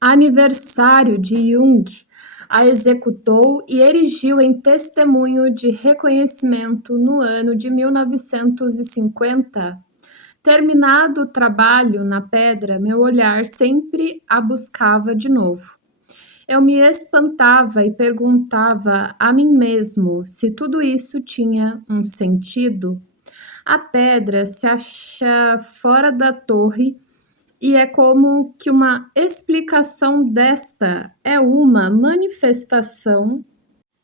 Aniversário de Jung, a executou e erigiu em testemunho de reconhecimento no ano de 1950. Terminado o trabalho na pedra, meu olhar sempre a buscava de novo. Eu me espantava e perguntava a mim mesmo se tudo isso tinha um sentido. A pedra se acha fora da torre e é como que uma explicação desta é uma manifestação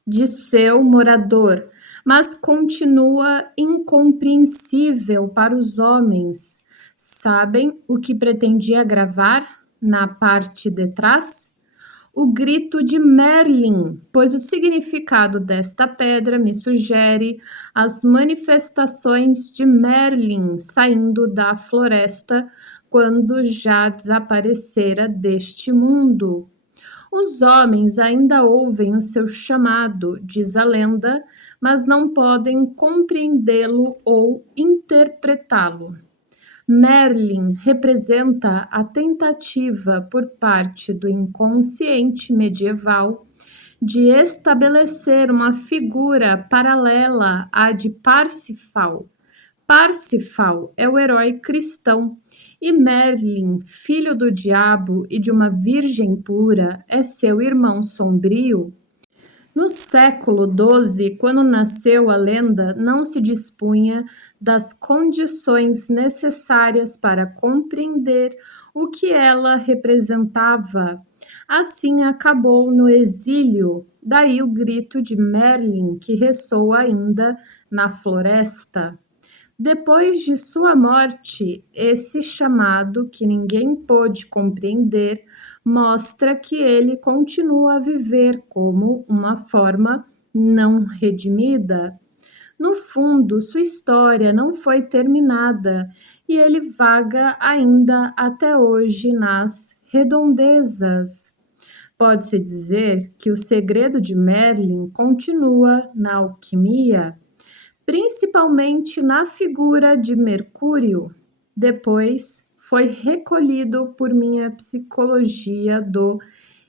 de seu morador, mas continua incompreensível para os homens. Sabem o que pretendia gravar na parte de trás? O grito de Merlin, pois o significado desta pedra me sugere as manifestações de Merlin saindo da floresta quando já desaparecera deste mundo. Os homens ainda ouvem o seu chamado, diz a lenda, mas não podem compreendê-lo ou interpretá-lo. Merlin representa a tentativa por parte do inconsciente medieval de estabelecer uma figura paralela à de Parsifal. Parsifal é o herói cristão e Merlin, filho do diabo e de uma virgem pura, é seu irmão sombrio. No século XII, quando nasceu a lenda, não se dispunha das condições necessárias para compreender o que ela representava. Assim acabou no exílio, daí o grito de Merlin, que ressoa ainda na floresta. Depois de sua morte, esse chamado, que ninguém pôde compreender, mostra que ele continua a viver como uma forma não redimida. No fundo, sua história não foi terminada e ele vaga ainda até hoje nas redondezas. Pode-se dizer que o segredo de Merlin continua na alquimia, principalmente na figura de Mercúrio. Depois foi recolhido por minha psicologia do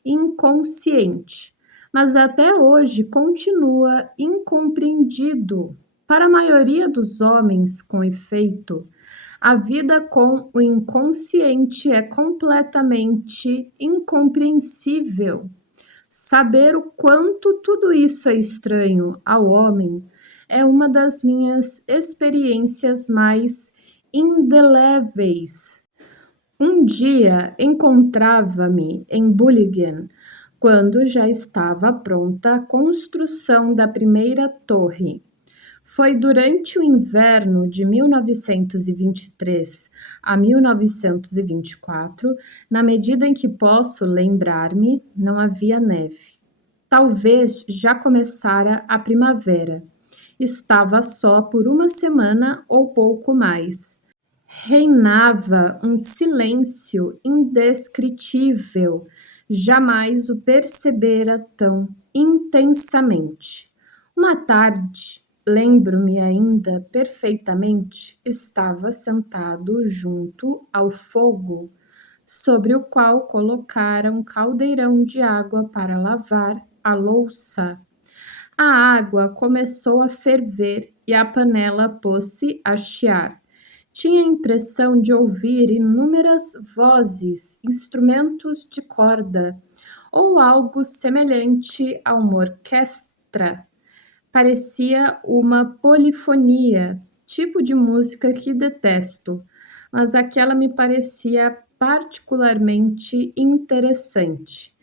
inconsciente, mas até hoje continua incompreendido. Para a maioria dos homens, com efeito, a vida com o inconsciente é completamente incompreensível. Saber o quanto tudo isso é estranho ao homem é uma das minhas experiências mais indeléveis. Um dia encontrava-me em Bulligen, quando já estava pronta a construção da primeira torre. Foi durante o inverno de 1923 a 1924, na medida em que posso lembrar-me, não havia neve. Talvez já começara a primavera. Estava só por uma semana ou pouco mais. Reinava um silêncio indescritível. Jamais o percebera tão intensamente. Uma tarde, lembro-me ainda perfeitamente, estava sentado junto ao fogo, sobre o qual colocara um caldeirão de água para lavar a louça. A água começou a ferver e a panela pôs-se a chiar. Tinha a impressão de ouvir inúmeras vozes, instrumentos de corda, ou algo semelhante a uma orquestra. Parecia uma polifonia, tipo de música que detesto, mas aquela me parecia particularmente interessante.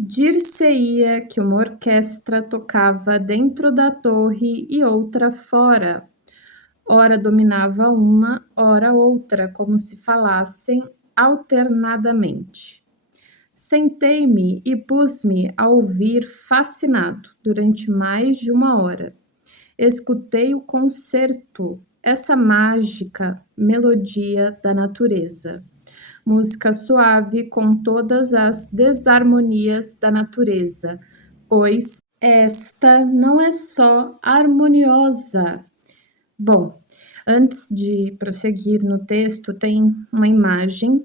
Dir-se-ia que uma orquestra tocava dentro da torre e outra fora. Ora dominava uma, ora outra, como se falassem alternadamente. Sentei-me e pus-me a ouvir fascinado durante mais de uma hora. Escutei o concerto, essa mágica melodia da natureza. Música suave com todas as desarmonias da natureza, pois esta não é só harmoniosa. Bom, antes de prosseguir no texto, tem uma imagem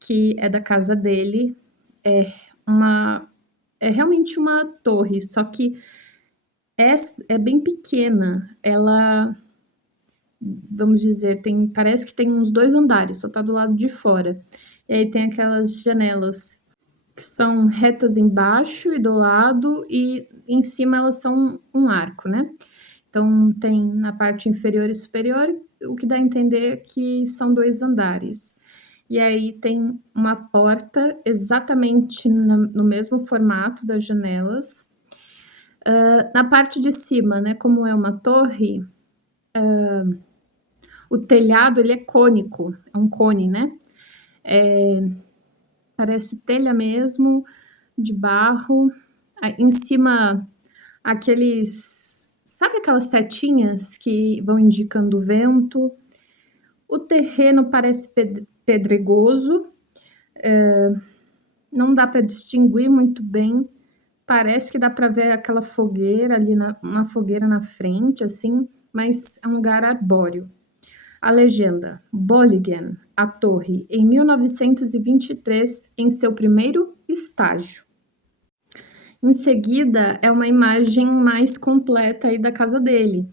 que é da casa dele, uma é realmente uma torre, só que é bem pequena. Ela, vamos dizer, parece que tem uns 2 andares, só tá do lado de fora. E aí tem aquelas janelas que são retas embaixo e do lado, e em cima elas são um arco, né? Então tem na parte inferior e superior, o que dá a entender que são 2 andares. E aí tem uma porta exatamente no mesmo formato das janelas. Na parte de cima, né, como é uma torre, o telhado ele é cônico, é um cone, né? Parece telha mesmo, de barro. Em cima, sabe aquelas setinhas que vão indicando o vento? O terreno parece pedregoso, não dá para distinguir muito bem. Parece que dá para ver aquela fogueira ali, uma fogueira na frente, assim, mas é um lugar arbóreo. A legenda: Bolligen, a torre, em 1923, em seu primeiro estágio. Em seguida, é uma imagem mais completa aí da casa dele.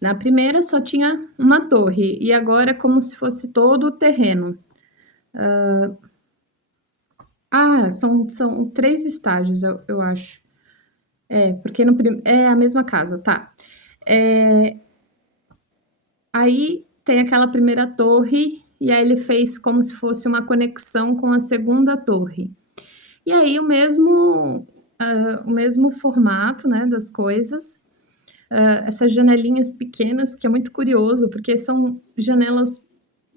Na primeira só tinha uma torre, e agora é como se fosse todo o terreno. São 3 estágios, eu acho. Porque é a mesma casa, tá. Aí tem aquela primeira torre, e aí ele fez como se fosse uma conexão com a segunda torre. E aí o mesmo formato, né, das coisas, essas janelinhas pequenas, que é muito curioso, porque são janelas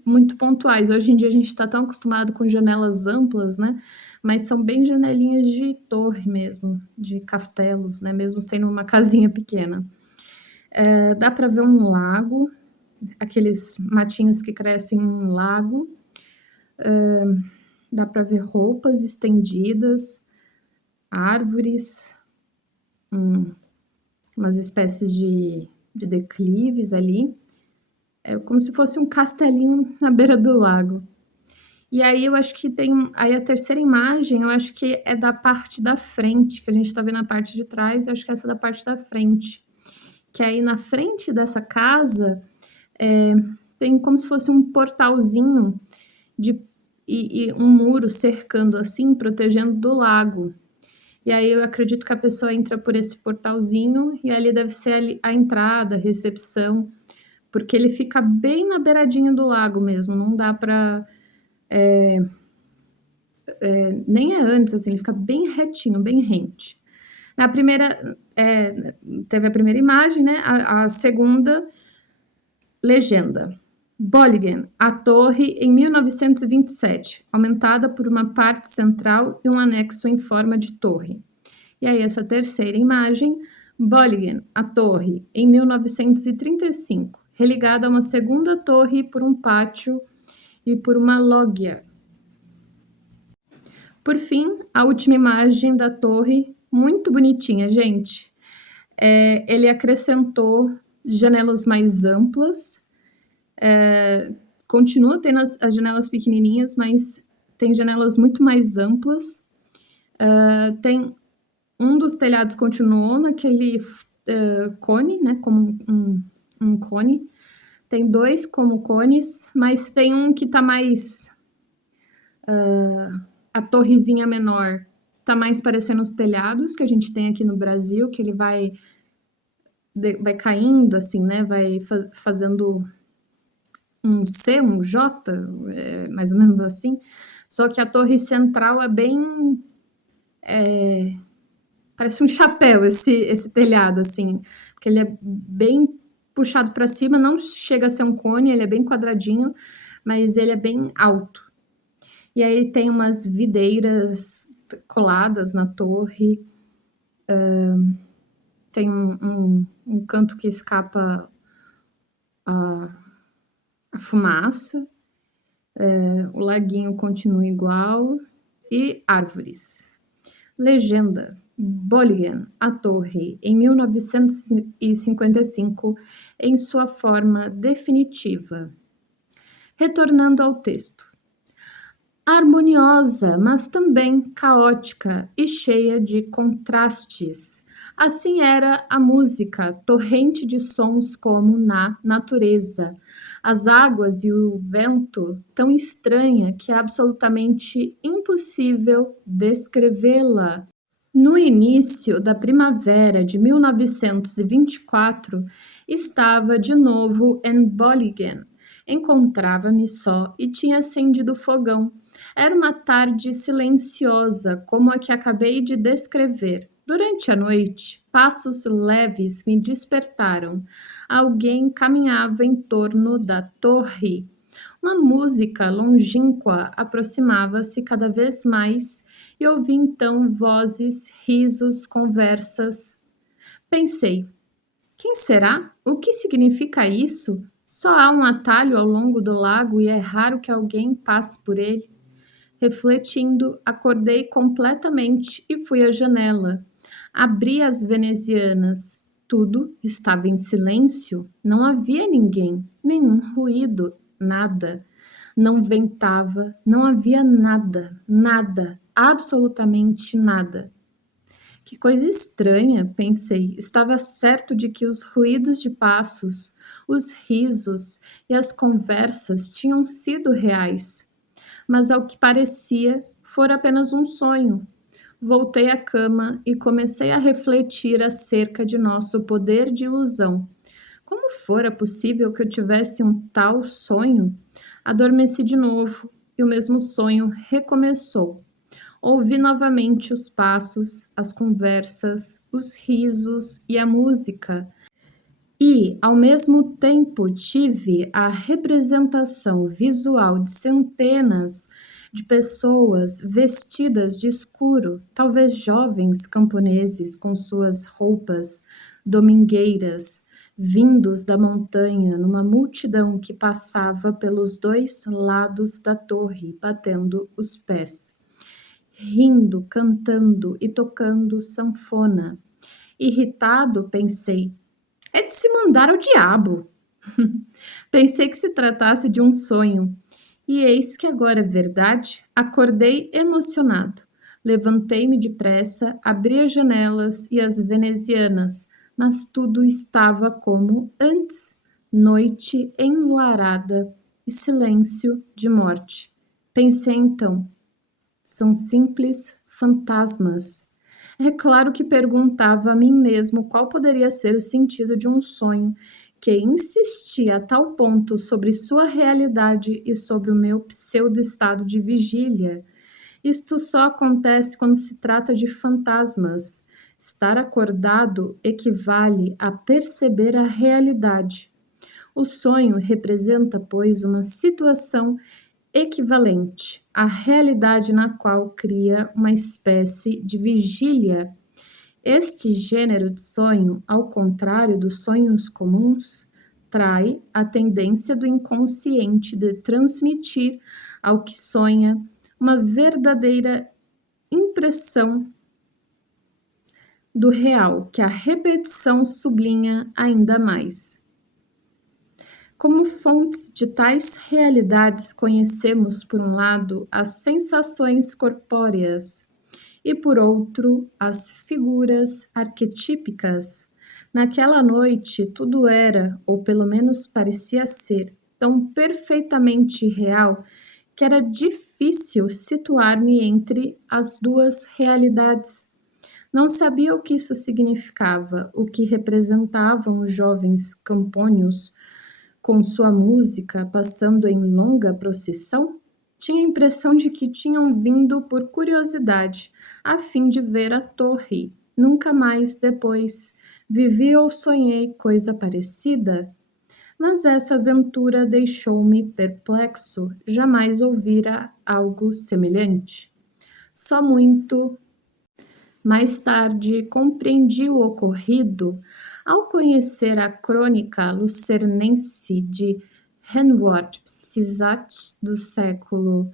muito pontuais. Hoje em dia a gente está tão acostumado com janelas amplas, né? Mas são bem janelinhas de torre mesmo, de castelos, né? Mesmo sendo uma casinha pequena. Dá para ver um lago, aqueles matinhos que crescem em lago. Dá para ver roupas estendidas, árvores, umas espécies de declives ali. É como se fosse um castelinho na beira do lago. E aí eu acho que aí a terceira imagem, eu acho que é da parte da frente, que a gente tá vendo a parte de trás, eu acho que essa é da parte da frente. Que aí na frente dessa casa, tem como se fosse um portalzinho e um muro cercando assim, protegendo do lago. E aí eu acredito que a pessoa entra por esse portalzinho e ali deve ser a entrada, a recepção, porque ele fica bem na beiradinha do lago mesmo, não dá pra... nem é antes, assim, ele fica bem retinho, bem rente. Na primeira, teve a primeira imagem, né? A segunda, legenda. Bolligen, a torre em 1927, aumentada por uma parte central e um anexo em forma de torre. E aí essa terceira imagem, Bolligen, a torre, em 1935, religada a uma segunda torre por um pátio e por uma loggia. Por fim, a última imagem da torre, muito bonitinha, gente. Ele acrescentou janelas mais amplas, continua tendo as janelas pequenininhas, mas tem janelas muito mais amplas. Tem um dos telhados continuou naquele cone, né, como um cone. Tem 2 como cones, mas tem um que tá mais... a torrezinha menor tá mais parecendo os telhados que a gente tem aqui no Brasil, que ele vai caindo assim, né? Vai fazendo um C, um J, mais ou menos assim. Só que a torre central é bem... parece um chapéu esse telhado, assim, porque ele é bem puxado para cima, não chega a ser um cone, ele é bem quadradinho, mas ele é bem alto. E aí tem umas videiras coladas na torre, tem um canto que escapa a fumaça, o laguinho continua igual, e árvores. Legenda: Bolligen, a torre, em 1955, em sua forma definitiva. Retornando ao texto. harmoniosa, mas também caótica e cheia de contrastes. Assim era a música, torrente de sons como na natureza, as águas e o vento, tão estranha que é absolutamente impossível descrevê-la. No início da primavera de 1924, estava de novo em Bolligen. Encontrava-me só e tinha acendido o fogão. Era uma tarde silenciosa, como a que acabei de descrever. Durante a noite, passos leves me despertaram. Alguém caminhava em torno da torre. Uma música longínqua aproximava-se cada vez mais e ouvi então vozes, risos, conversas. Pensei, quem será? O que significa isso? Só há um atalho ao longo do lago e é raro que alguém passe por ele. Refletindo, acordei completamente e fui à janela. Abri as venezianas. Tudo estava em silêncio. Não havia ninguém, nenhum ruído, nada. Não ventava, não havia nada, nada, absolutamente nada. Que coisa estranha, pensei. Estava certo de que os ruídos de passos, os risos e as conversas tinham sido reais. Mas ao que parecia, fora apenas um sonho. Voltei à cama e comecei a refletir acerca de nosso poder de ilusão. Como fora possível que eu tivesse um tal sonho? Adormeci de novo e o mesmo sonho recomeçou. Ouvi novamente os passos, as conversas, os risos e a música. E, ao mesmo tempo, tive a representação visual de centenas de pessoas vestidas de escuro, talvez jovens camponeses com suas roupas domingueiras, vindos da montanha numa multidão que passava pelos dois lados da torre, batendo os pés, rindo, cantando e tocando sanfona. Irritado, pensei, é de se mandar ao diabo. Pensei que se tratasse de um sonho. E eis que agora é verdade. Acordei emocionado. Levantei-me depressa, abri as janelas e as venezianas, mas tudo estava como antes. Noite enluarada e silêncio de morte. Pensei então, são simples fantasmas. É claro que perguntava a mim mesmo qual poderia ser o sentido de um sonho que insistia a tal ponto sobre sua realidade e sobre o meu pseudo-estado de vigília. Isto só acontece quando se trata de fantasmas. Estar acordado equivale a perceber a realidade. O sonho representa, pois, uma situação equivalente à realidade na qual cria uma espécie de vigília. Este gênero de sonho, ao contrário dos sonhos comuns, trai a tendência do inconsciente de transmitir ao que sonha uma verdadeira impressão do real, que a repetição sublinha ainda mais. Como fontes de tais realidades, conhecemos, por um lado, as sensações corpóreas e, por outro, as figuras arquetípicas. Naquela noite, tudo era, ou pelo menos parecia ser, tão perfeitamente real que era difícil situar-me entre as duas realidades. Não sabia o que isso significava, o que representavam os jovens campônios com sua música passando em longa procissão? Tinha a impressão de que tinham vindo por curiosidade, a fim de ver a torre. Nunca mais depois vivi ou sonhei coisa parecida? Mas essa aventura deixou-me perplexo. Jamais ouvira algo semelhante. Só muito mais tarde, compreendi o ocorrido ao conhecer a crônica lucernense de Henward Cisat do século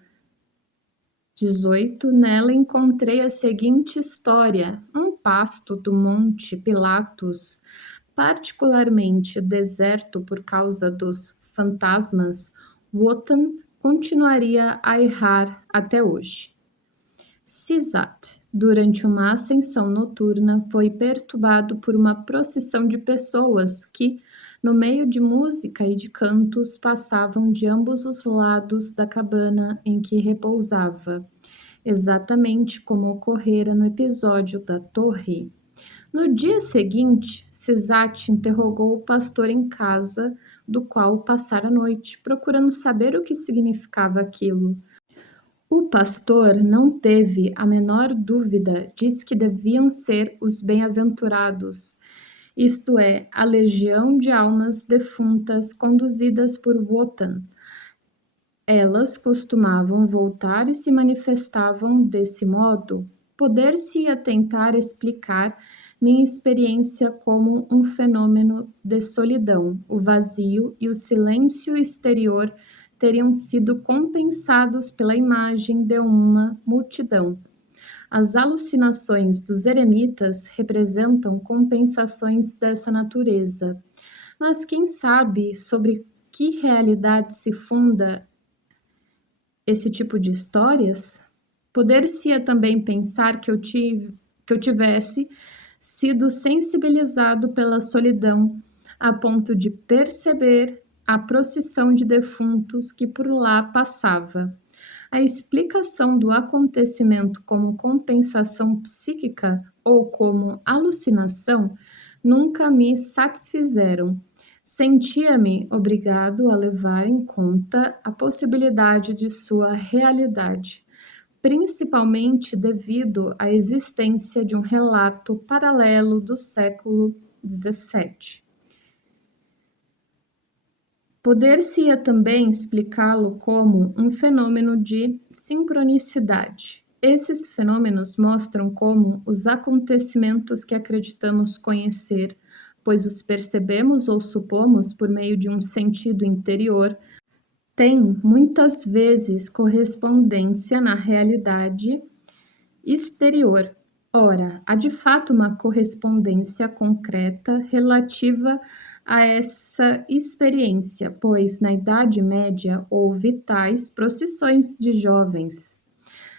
XVIII. Nela encontrei a seguinte história: um pasto do Monte Pilatus, particularmente deserto por causa dos fantasmas, Wotan continuaria a errar até hoje. Sisat, durante uma ascensão noturna, foi perturbado por uma procissão de pessoas que, no meio de música e de cantos, passavam de ambos os lados da cabana em que repousava, exatamente como ocorrera no episódio da torre. No dia seguinte, Sisat interrogou o pastor em casa, do qual passara a noite, procurando saber o que significava aquilo. O pastor não teve a menor dúvida, disse que deviam ser os bem-aventurados, isto é, a legião de almas defuntas conduzidas por Wotan. Elas costumavam voltar e se manifestavam desse modo. Poder-se-ia tentar explicar minha experiência como um fenômeno de solidão. O vazio e o silêncio exterior teriam sido compensados pela imagem de uma multidão. As alucinações dos eremitas representam compensações dessa natureza. Mas quem sabe sobre que realidade se funda esse tipo de histórias? Poder-se-ia também pensar que eu tivesse sido sensibilizado pela solidão a ponto de perceber a procissão de defuntos que por lá passava. A explicação do acontecimento como compensação psíquica ou como alucinação nunca me satisfizeram. Sentia-me obrigado a levar em conta a possibilidade de sua realidade, principalmente devido à existência de um relato paralelo do século XVII. Poder-se-ia também explicá-lo como um fenômeno de sincronicidade. Esses fenômenos mostram como os acontecimentos que acreditamos conhecer, pois os percebemos ou supomos por meio de um sentido interior, têm muitas vezes correspondência na realidade exterior. Ora, há de fato uma correspondência concreta relativa a essa experiência, pois na Idade Média houve tais procissões de jovens.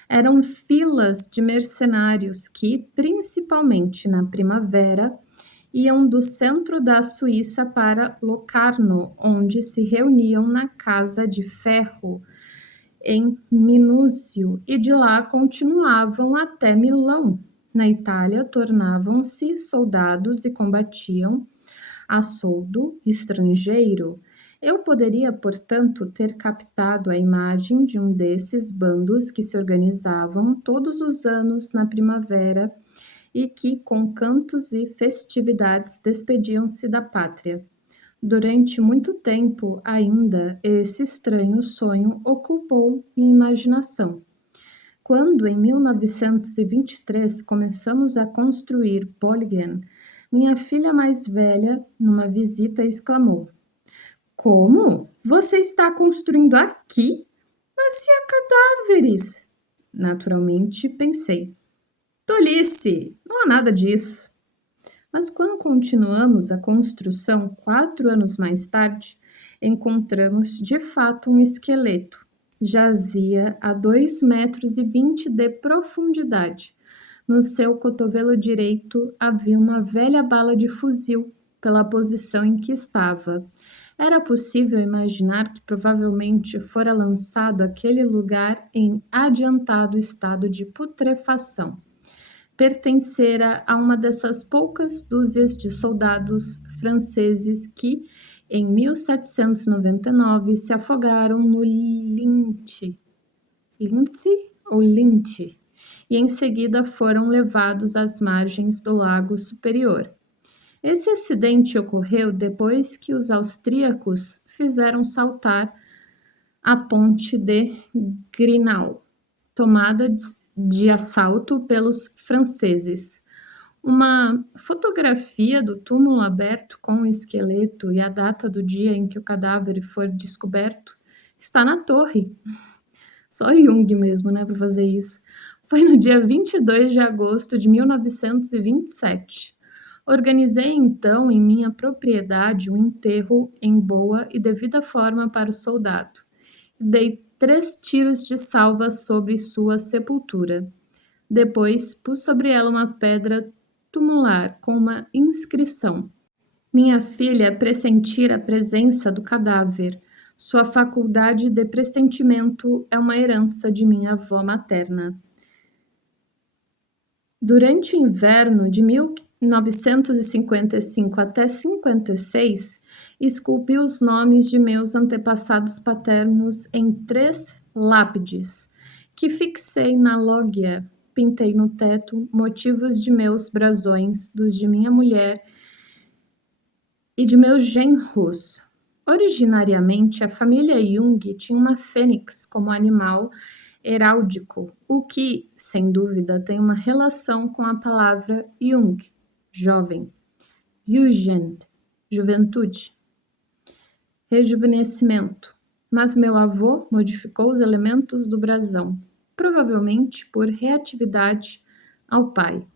Eram filas de mercenários que, principalmente na primavera, iam do centro da Suíça para Locarno, onde se reuniam na Casa de Ferro, em Minúcio, e de lá continuavam até Milão. Na Itália, tornavam-se soldados e combatiam a soldo estrangeiro. Eu poderia, portanto, ter captado a imagem de um desses bandos que se organizavam todos os anos na primavera e que, com cantos e festividades, despediam-se da pátria. Durante muito tempo ainda, esse estranho sonho ocupou minha imaginação. Quando, em 1923, começamos a construir Polygon, minha filha mais velha, numa visita, exclamou: "Como? Você está construindo aqui? Mas e há cadáveres?" Naturalmente, pensei: "Tolice! Não há nada disso." Mas quando continuamos a construção 4 anos mais tarde, encontramos de fato um esqueleto. Jazia a 2,20 metros de profundidade. No seu cotovelo direito havia uma velha bala de fuzil pela posição em que estava. Era possível imaginar que provavelmente fora lançado àquele lugar em adiantado estado de putrefação. Pertencera a uma dessas poucas dúzias de soldados franceses que, em 1799, se afogaram no Linth ou Linth, e em seguida foram levados às margens do Lago Superior. Esse acidente ocorreu depois que os austríacos fizeram saltar a ponte de Grinau, tomada de assalto pelos franceses. Uma fotografia do túmulo aberto com o esqueleto e a data do dia em que o cadáver foi descoberto está na torre. Só Jung mesmo, né, para fazer isso. Foi no dia 22 de agosto de 1927. Organizei então em minha propriedade um enterro em boa e devida forma para o soldado. Dei 3 tiros de salva sobre sua sepultura. Depois pus sobre ela uma pedra tumular com uma inscrição. Minha filha pressentira a presença do cadáver. Sua faculdade de pressentimento é uma herança de minha avó materna. Durante o inverno de 1955 até 56, esculpi os nomes de meus antepassados paternos em 3 lápides, que fixei na lógia. Pintei no teto motivos de meus brasões, dos de minha mulher e de meus genros. Originariamente, a família Jung tinha uma fênix como animal heráldico, o que, sem dúvida, tem uma relação com a palavra Jung, jovem, Jugend, juventude, rejuvenescimento. Mas meu avô modificou os elementos do brasão, provavelmente por reatividade ao pai.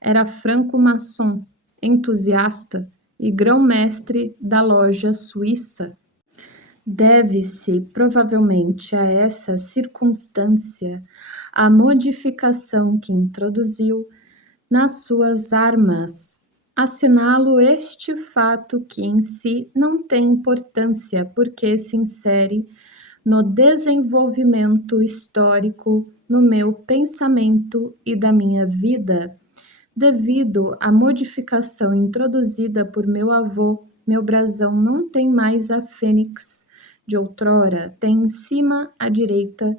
Era franco-maçom, entusiasta e grão-mestre da loja suíça. Deve-se, provavelmente, a essa circunstância a modificação que introduziu nas suas armas. Assinalo este fato que em si não tem importância porque se insere no desenvolvimento histórico, no meu pensamento e da minha vida. Devido à modificação introduzida por meu avô, meu brasão não tem mais a fênix de outrora, tem em cima à direita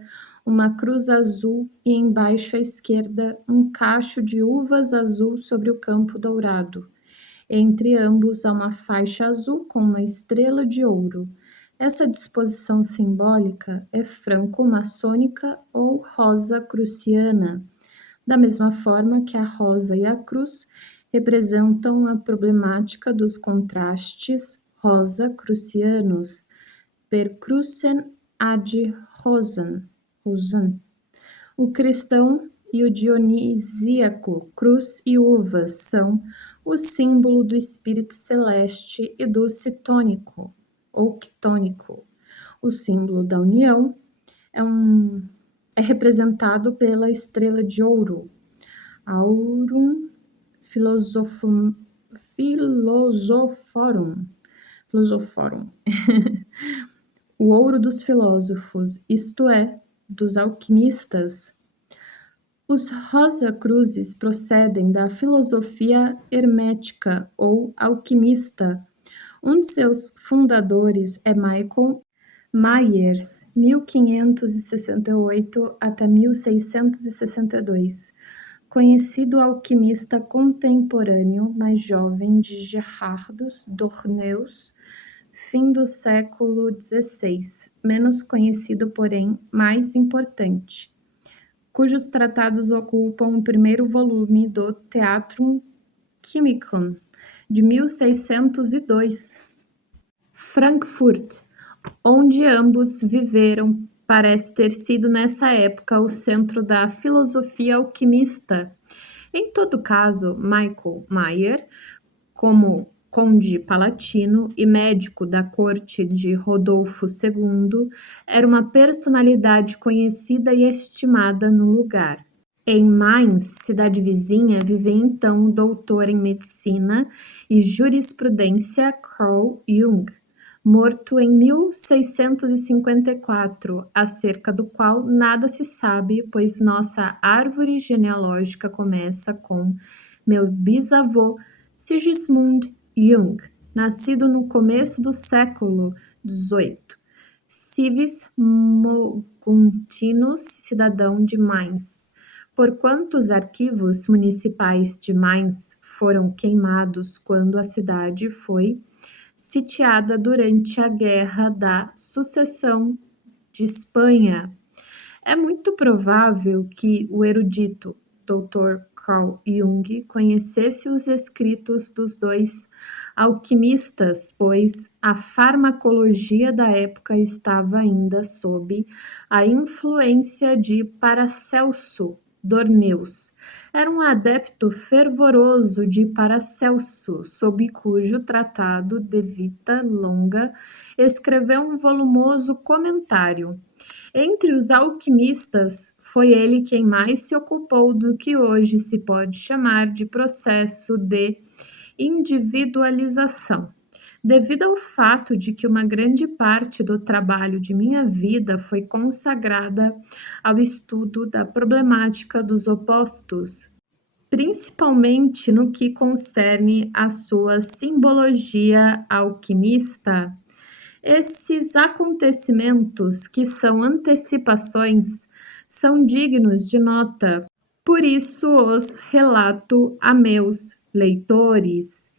uma cruz azul e embaixo à esquerda um cacho de uvas azul sobre o campo dourado. Entre ambos há uma faixa azul com uma estrela de ouro. Essa disposição simbólica é franco-maçônica ou rosa-cruciana, da mesma forma que a rosa e a cruz representam a problemática dos contrastes rosa-crucianos, per crucem ad rosam. O cristão e o dionisíaco, cruz e uvas, são o símbolo do espírito celeste e do citônico, ou quitônico. O símbolo da união é representado pela estrela de ouro, aurum philosophorum. O ouro dos filósofos, isto é, dos alquimistas. Os Rosa-Cruzes procedem da filosofia hermética ou alquimista. Um de seus fundadores é Michael Myers, 1568 até 1662, conhecido alquimista contemporâneo mais jovem de Gerardus Dorneus, fim do século XVI, menos conhecido, porém mais importante, cujos tratados ocupam o primeiro volume do Theatrum Chemicum, de 1602. Frankfurt, onde ambos viveram, parece ter sido nessa época o centro da filosofia alquimista. Em todo caso, Michael Mayer, como conde palatino e médico da corte de Rodolfo II, era uma personalidade conhecida e estimada no lugar. Em Mainz, cidade vizinha, vivia então o doutor em medicina e jurisprudência Carl Jung, morto em 1654, acerca do qual nada se sabe, pois nossa árvore genealógica começa com meu bisavô Sigismund Jung, nascido no começo do século XVIII, civis moguntinus, cidadão de Mainz. Porquanto os arquivos municipais de Mainz foram queimados quando a cidade foi sitiada durante a Guerra da Sucessão de Espanha, é muito provável que o erudito Dr. Carl Jung conhecesse os escritos dos dois alquimistas, pois a farmacologia da época estava ainda sob a influência de Paracelso Dorneus. Era um adepto fervoroso de Paracelso, sob cujo tratado de Vita Longa escreveu um volumoso comentário. Entre os alquimistas, foi ele quem mais se ocupou do que hoje se pode chamar de processo de individualização. Devido ao fato de que uma grande parte do trabalho de minha vida foi consagrada ao estudo da problemática dos opostos, principalmente no que concerne à sua simbologia alquimista, esses acontecimentos, que são antecipações, são dignos de nota. Por isso os relato a meus leitores.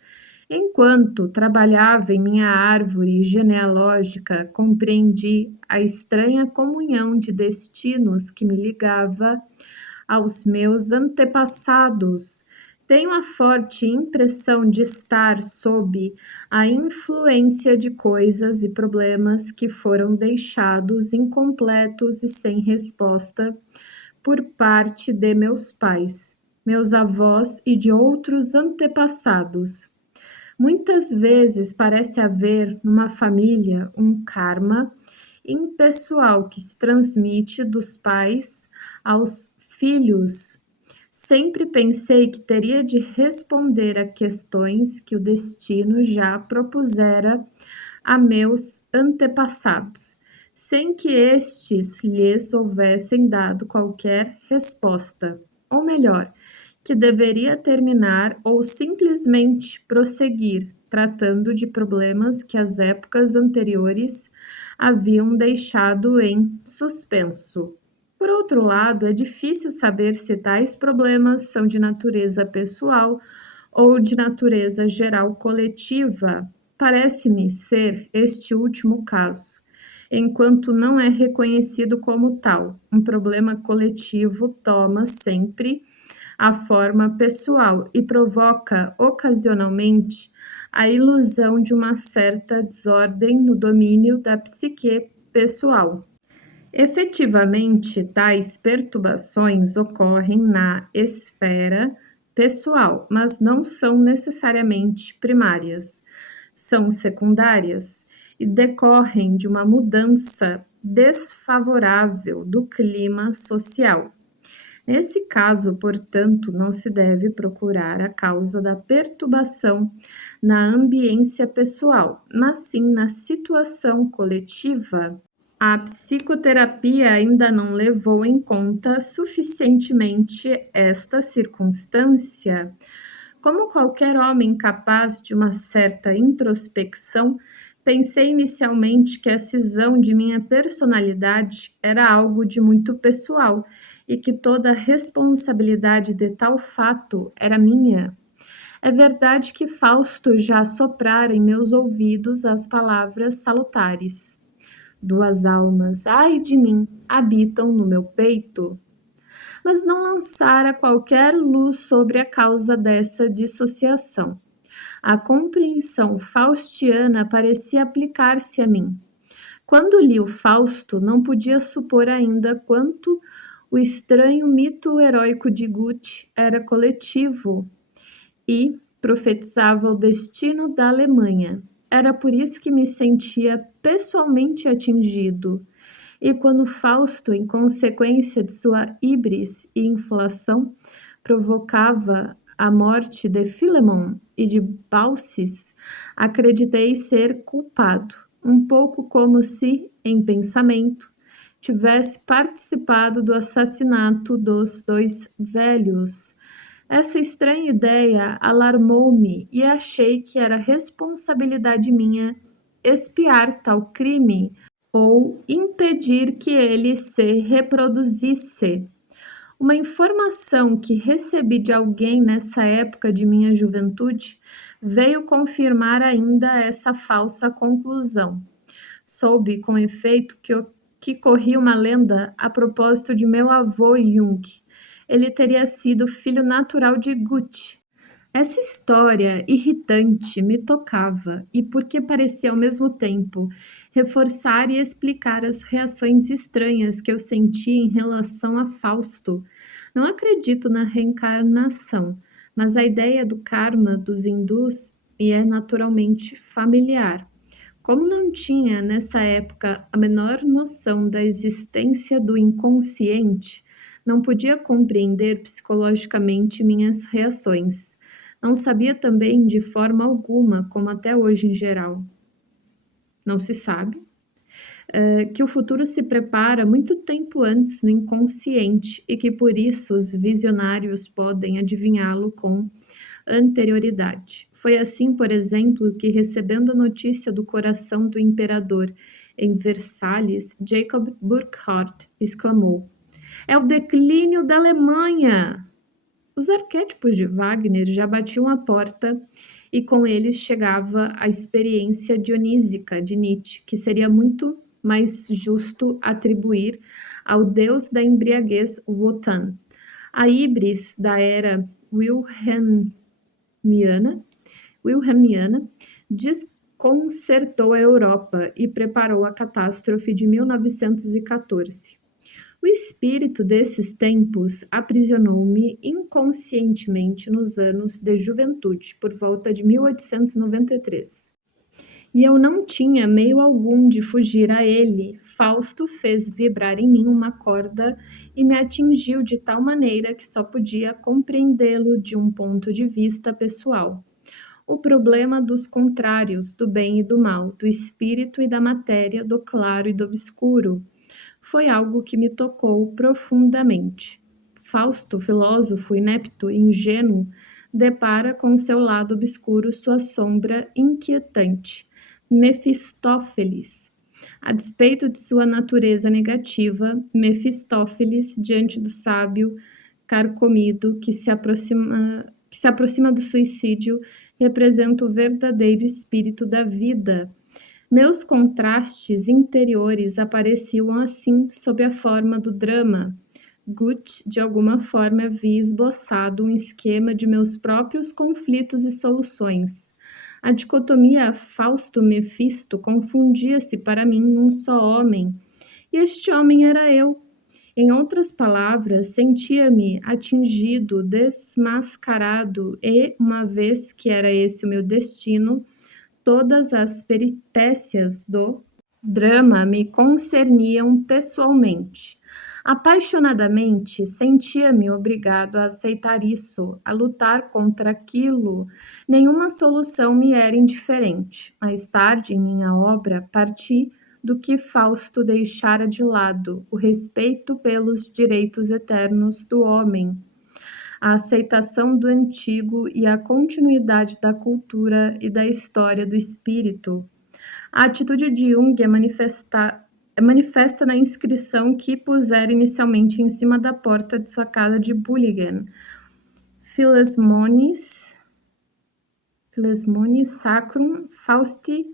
Enquanto trabalhava em minha árvore genealógica, compreendi a estranha comunhão de destinos que me ligava aos meus antepassados. Tenho a forte impressão de estar sob a influência de coisas e problemas que foram deixados incompletos e sem resposta por parte de meus pais, meus avós e de outros antepassados. Muitas vezes parece haver numa família um karma impessoal que se transmite dos pais aos filhos. Sempre pensei que teria de responder a questões que o destino já propusera a meus antepassados, sem que estes lhes houvessem dado qualquer resposta. Ou melhor, que deveria terminar ou simplesmente prosseguir, tratando de problemas que as épocas anteriores haviam deixado em suspenso. Por outro lado, é difícil saber se tais problemas são de natureza pessoal ou de natureza geral coletiva. Parece-me ser este último caso, enquanto não é reconhecido como tal. Um problema coletivo toma sempre a forma pessoal e provoca ocasionalmente a ilusão de uma certa desordem no domínio da psique pessoal. Efetivamente, tais perturbações ocorrem na esfera pessoal, mas não são necessariamente primárias, são secundárias e decorrem de uma mudança desfavorável do clima social. Nesse caso, portanto, não se deve procurar a causa da perturbação na ambiência pessoal, mas sim na situação coletiva. A psicoterapia ainda não levou em conta suficientemente esta circunstância. Como qualquer homem capaz de uma certa introspecção, pensei inicialmente que a cisão de minha personalidade era algo de muito pessoal e que toda a responsabilidade de tal fato era minha. É verdade que Fausto já soprara em meus ouvidos as palavras salutares. Duas almas, ai de mim, habitam no meu peito. Mas não lançara qualquer luz sobre a causa dessa dissociação. A compreensão faustiana parecia aplicar-se a mim. Quando li o Fausto, não podia supor ainda quanto o estranho mito heróico de Goethe era coletivo e profetizava o destino da Alemanha. Era por isso que me sentia pessoalmente atingido. E quando Fausto, em consequência de sua híbris e inflação, provocava a morte de Filemon e de Baucis, acreditei ser culpado, um pouco como se, em pensamento, tivesse participado do assassinato dos dois velhos. Essa estranha ideia alarmou-me e achei que era responsabilidade minha expiar tal crime ou impedir que ele se reproduzisse. Uma informação que recebi de alguém nessa época de minha juventude veio confirmar ainda essa falsa conclusão. Soube, com efeito, que corria uma lenda a propósito de meu avô Jung. Ele teria sido filho natural de Goethe. Essa história irritante me tocava e, porque parecia ao mesmo tempo reforçar e explicar as reações estranhas que eu sentia em relação a Fausto. Não acredito na reencarnação, mas a ideia do karma dos hindus me é naturalmente familiar. Como não tinha, nessa época, a menor noção da existência do inconsciente, não podia compreender psicologicamente minhas reações. Não sabia também, de forma alguma, como até hoje em geral, não se sabe, que o futuro se prepara muito tempo antes no inconsciente e que por isso os visionários podem adivinhá-lo com anterioridade. Foi assim, por exemplo, que, recebendo a notícia do coração do imperador em Versalhes, Jacob Burckhardt exclamou: "É o declínio da Alemanha!" Os arquétipos de Wagner já batiam à porta e com eles chegava a experiência dionísica de Nietzsche, que seria muito mais justo atribuir ao deus da embriaguez Wotan. A híbris da era wilhelmiana desconcertou a Europa e preparou a catástrofe de 1914. O espírito desses tempos aprisionou-me inconscientemente nos anos de juventude, por volta de 1893. E eu não tinha meio algum de fugir a ele. Fausto fez vibrar em mim uma corda e me atingiu de tal maneira que só podia compreendê-lo de um ponto de vista pessoal. O problema dos contrários, do bem e do mal, do espírito e da matéria, do claro e do obscuro, foi algo que me tocou profundamente. Fausto, filósofo inepto e ingênuo, depara com seu lado obscuro sua sombra inquietante, Mefistófeles. A despeito de sua natureza negativa, Mefistófeles, diante do sábio carcomido que se aproxima do suicídio, representa o verdadeiro espírito da vida. Meus contrastes interiores apareciam assim sob a forma do drama. Goethe, de alguma forma, havia esboçado um esquema de meus próprios conflitos e soluções. A dicotomia Fausto-Mefisto confundia-se para mim num só homem, e este homem era eu. Em outras palavras, sentia-me atingido, desmascarado, e, uma vez que era esse o meu destino, todas as peripécias do drama me concerniam pessoalmente. Apaixonadamente, sentia-me obrigado a aceitar isso, a lutar contra aquilo. Nenhuma solução me era indiferente. Mais tarde, em minha obra, parti do que Fausto deixara de lado, o respeito pelos direitos eternos do homem, a aceitação do antigo e a continuidade da cultura e da história do espírito. A atitude de Jung é manifesta na inscrição que pusera inicialmente em cima da porta de sua casa de Bulligen: Philesmonis Sacrum Fausti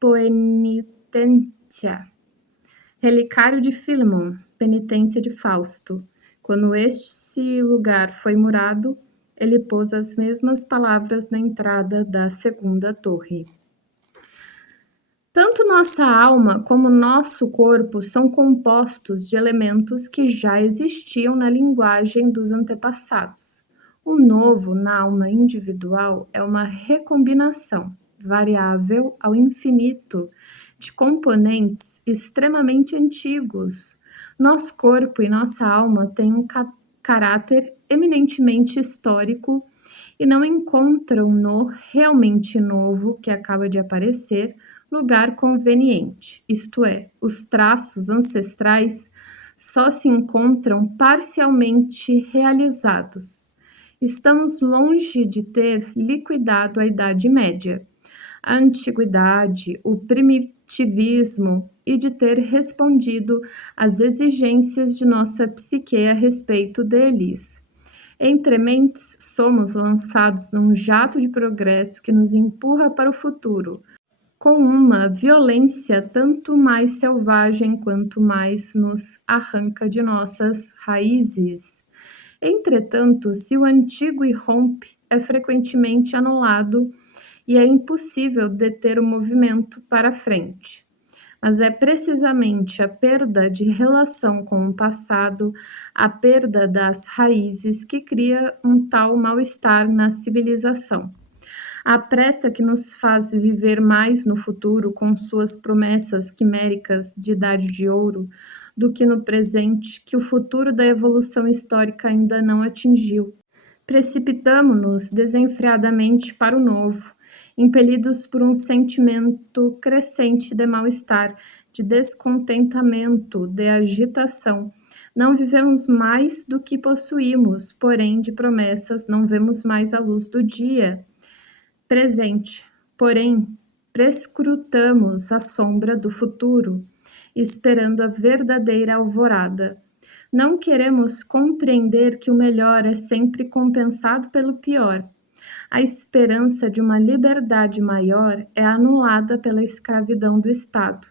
Poenitentia. Relicário de Philemon, penitência de Fausto. Quando este lugar foi murado, ele pôs as mesmas palavras na entrada da segunda torre. Tanto nossa alma como nosso corpo são compostos de elementos que já existiam na linguagem dos antepassados. O novo na alma individual é uma recombinação, variável ao infinito, de componentes extremamente antigos. Nosso corpo e nossa alma têm um caráter eminentemente histórico e não encontram no realmente novo que acaba de aparecer lugar conveniente, isto é, os traços ancestrais só se encontram parcialmente realizados. Estamos longe de ter liquidado a Idade Média, a Antiguidade, o primitivismo e de ter respondido às exigências de nossa psique a respeito deles. Entre mentes, somos lançados num jato de progresso que nos empurra para o futuro, com uma violência tanto mais selvagem quanto mais nos arranca de nossas raízes. Entretanto, se o antigo irrompe, é frequentemente anulado e é impossível deter o movimento para frente. Mas é precisamente a perda de relação com o passado, a perda das raízes, que cria um tal mal-estar na civilização. A pressa que nos faz viver mais no futuro com suas promessas quiméricas de idade de ouro do que no presente, que o futuro da evolução histórica ainda não atingiu. Precipitamo-nos desenfreadamente para o novo, impelidos por um sentimento crescente de mal-estar, de descontentamento, de agitação. Não vivemos mais do que possuímos, porém de promessas não vemos mais a luz do dia presente, porém prescrutamos a sombra do futuro, esperando a verdadeira alvorada. Não queremos compreender que o melhor é sempre compensado pelo pior. A esperança de uma liberdade maior é anulada pela escravidão do Estado,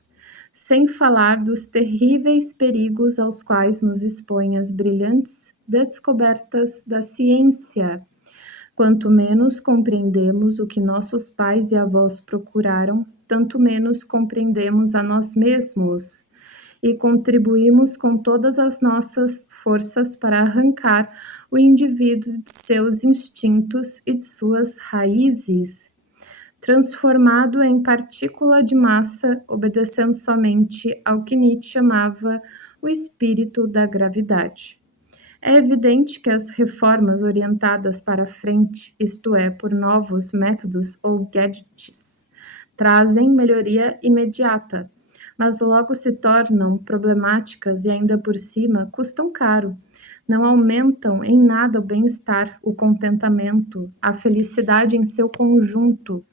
sem falar dos terríveis perigos aos quais nos expõem as brilhantes descobertas da ciência. Quanto menos compreendemos o que nossos pais e avós procuraram, tanto menos compreendemos a nós mesmos e contribuímos com todas as nossas forças para arrancar o indivíduo de seus instintos e de suas raízes, transformado em partícula de massa, obedecendo somente ao que Nietzsche chamava o espírito da gravidade. É evidente que as reformas orientadas para frente, isto é, por novos métodos ou gadgets, trazem melhoria imediata, mas logo se tornam problemáticas e ainda por cima custam caro. Não aumentam em nada o bem-estar, o contentamento, a felicidade em seu conjunto.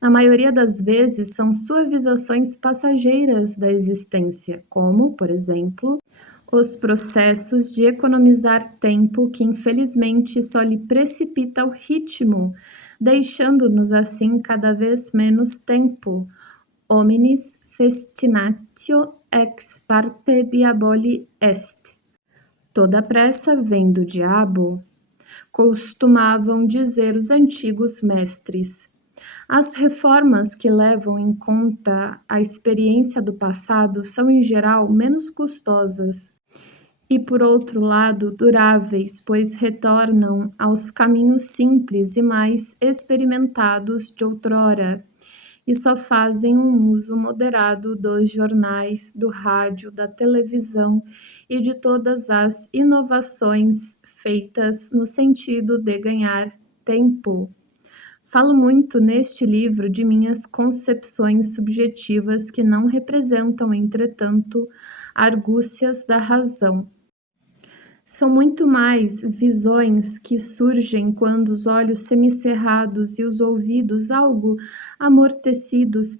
Na maioria das vezes são suavizações passageiras da existência, como, por exemplo, os processos de economizar tempo que infelizmente só lhe precipita o ritmo, deixando-nos assim cada vez menos tempo. Hominis festinatio ex parte diaboli est. Toda pressa vem do diabo, costumavam dizer os antigos mestres. As reformas que levam em conta a experiência do passado são, em geral, menos custosas e, por outro lado, duráveis, pois retornam aos caminhos simples e mais experimentados de outrora, e só fazem um uso moderado dos jornais, do rádio, da televisão e de todas as inovações feitas no sentido de ganhar tempo. Falo muito neste livro de minhas concepções subjetivas que não representam, entretanto, argúcias da razão. São muito mais visões que surgem quando os olhos semicerrados e os ouvidos algo amortecidos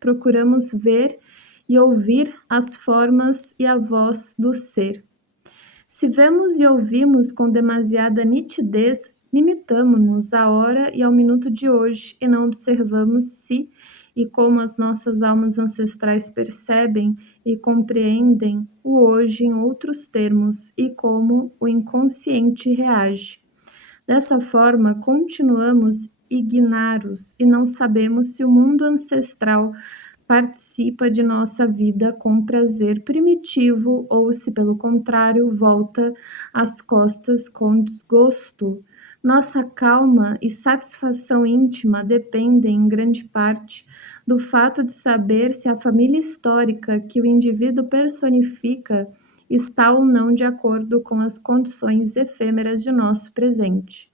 procuramos ver e ouvir as formas e a voz do ser. Se vemos e ouvimos com demasiada nitidez, limitamo-nos à hora e ao minuto de hoje e não observamos se e como as nossas almas ancestrais percebem e compreendem o hoje em outros termos e como o inconsciente reage. Dessa forma, continuamos ignaros e não sabemos se o mundo ancestral participa de nossa vida com prazer primitivo ou se, pelo contrário, volta as costas com desgosto. Nossa calma e satisfação íntima dependem, em grande parte, do fato de saber se a família histórica que o indivíduo personifica está ou não de acordo com as condições efêmeras de nosso presente.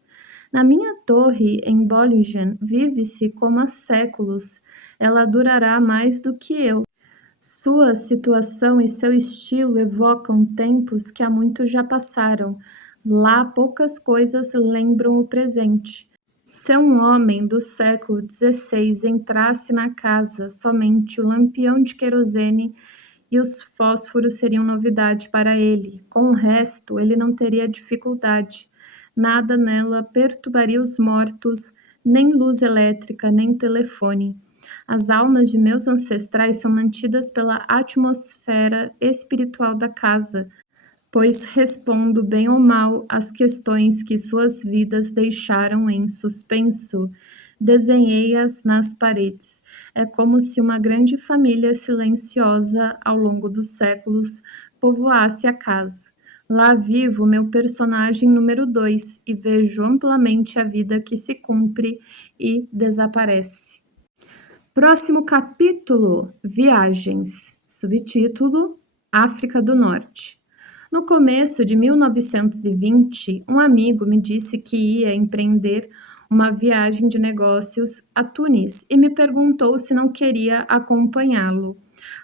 Na minha torre, em Bollingen, vive-se como há séculos. Ela durará mais do que eu. Sua situação e seu estilo evocam tempos que há muito já passaram. Lá poucas coisas lembram o presente. Se um homem do século XVI entrasse na casa, somente o lampião de querosene e os fósforos seriam novidade para ele. Com o resto, ele não teria dificuldade. Nada nela perturbaria os mortos, nem luz elétrica, nem telefone. As almas de meus ancestrais são mantidas pela atmosfera espiritual da casa, pois respondo bem ou mal às questões que suas vidas deixaram em suspenso. Desenhei-as nas paredes. É como se uma grande família silenciosa, ao longo dos séculos, povoasse a casa. Lá vivo meu personagem número 2 e vejo amplamente a vida que se cumpre e desaparece. Próximo capítulo: Viagens. Subtítulo: África do Norte. No começo de 1920, um amigo me disse que ia empreender uma viagem de negócios a Tunis e me perguntou se não queria acompanhá-lo.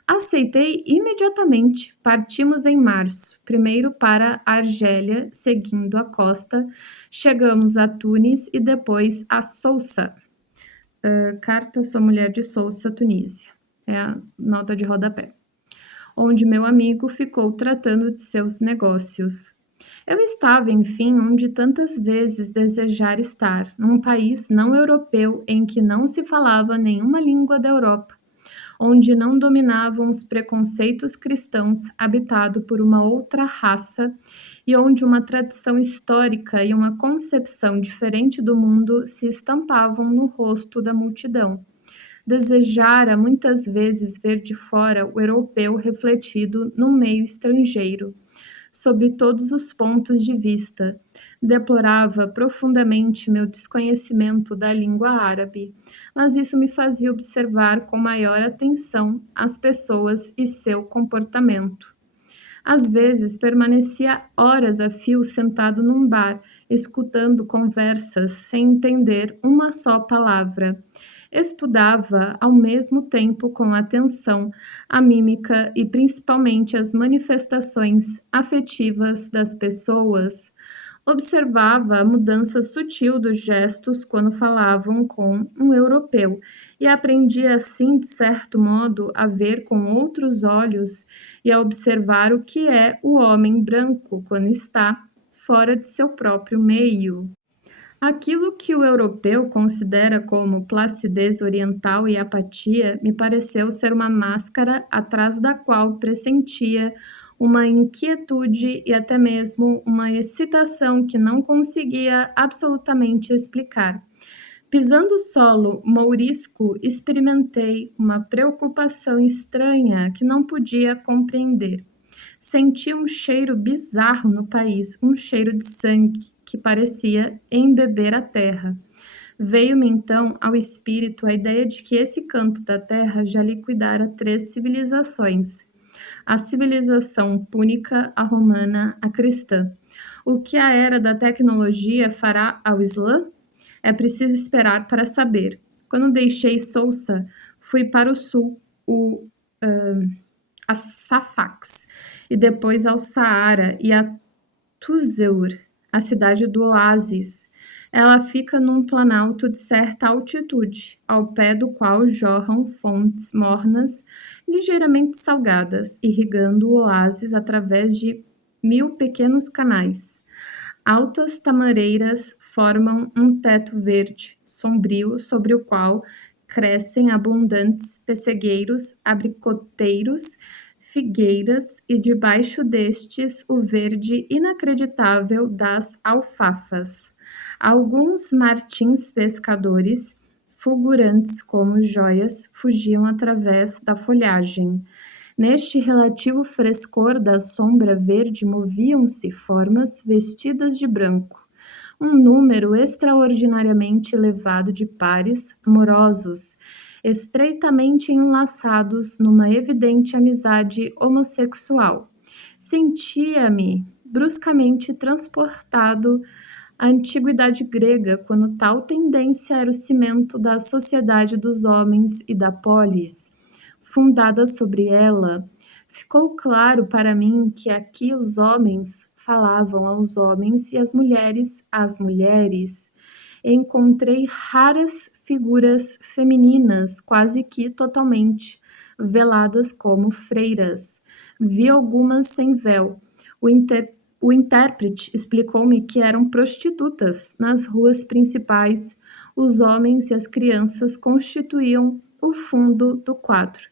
Aceitei imediatamente. Partimos em março, primeiro para a Argélia, seguindo a costa, chegamos a Tunis e depois a Soussa. Carta Sua Mulher de Soussa, Tunísia. É a nota de rodapé. Onde meu amigo ficou tratando de seus negócios. Eu estava, enfim, onde tantas vezes desejar estar, num país não europeu em que não se falava nenhuma língua da Europa, onde não dominavam os preconceitos cristãos, habitado por uma outra raça e onde uma tradição histórica e uma concepção diferente do mundo se estampavam no rosto da multidão. Desejara muitas vezes ver de fora o europeu refletido no meio estrangeiro, sob todos os pontos de vista. Deplorava profundamente meu desconhecimento da língua árabe, mas isso me fazia observar com maior atenção as pessoas e seu comportamento. Às vezes permanecia horas a fio sentado num bar, escutando conversas sem entender uma só palavra. Estudava ao mesmo tempo com atenção a mímica e principalmente as manifestações afetivas das pessoas. Observava a mudança sutil dos gestos quando falavam com um europeu e aprendia assim, de certo modo, a ver com outros olhos e a observar o que é o homem branco quando está fora de seu próprio meio. Aquilo que o europeu considera como placidez oriental e apatia me pareceu ser uma máscara atrás da qual pressentia uma inquietude e até mesmo uma excitação que não conseguia absolutamente explicar. Pisando o solo mourisco, experimentei uma preocupação estranha que não podia compreender. Senti um cheiro bizarro no país, um cheiro de sangue que parecia embeber a terra. Veio-me então ao espírito a ideia de que esse canto da terra já liquidara 3 civilizações: a civilização púnica, a romana, a cristã. O que a era da tecnologia fará ao Islã? É preciso esperar para saber. Quando deixei Sousa, fui para o sul, a Safax, e depois ao Saara e a Tuzeur, a cidade do oásis. Ela fica num planalto de certa altitude, ao pé do qual jorram fontes mornas, ligeiramente salgadas, irrigando o oásis através de 1000 pequenos canais. Altas tamareiras formam um teto verde, sombrio, sobre o qual crescem abundantes pessegueiros, abricoteiros, figueiras e debaixo destes o verde inacreditável das alfafas. Alguns martins pescadores, fulgurantes como joias, fugiam através da folhagem. Neste relativo frescor da sombra verde moviam-se formas vestidas de branco, um número extraordinariamente elevado de pares amorosos, estreitamente enlaçados numa evidente amizade homossexual. Sentia-me bruscamente transportado à antiguidade grega, quando tal tendência era o cimento da sociedade dos homens e da polis. Fundada sobre ela, ficou claro para mim que aqui os homens falavam aos homens e as mulheres às mulheres. Encontrei raras figuras femininas, quase que totalmente veladas como freiras. Vi algumas sem véu. O intérprete explicou-me que eram prostitutas. Nas ruas principais, os homens e as crianças constituíam o fundo do quadro.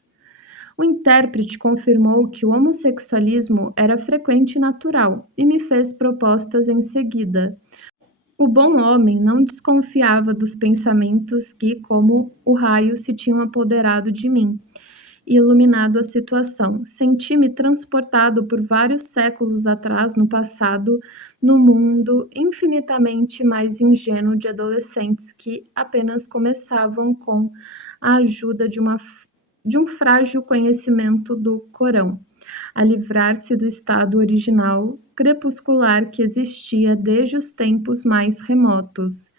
O intérprete confirmou que o homossexualismo era frequente e natural e me fez propostas em seguida. O bom homem não desconfiava dos pensamentos que, como o raio, se tinham apoderado de mim. e iluminado a situação. Senti-me transportado por vários séculos atrás, no passado, no mundo infinitamente mais ingênuo de adolescentes que apenas começavam com a ajuda de um frágil conhecimento do Corão, a livrar-se do estado original crepuscular que existia desde os tempos mais remotos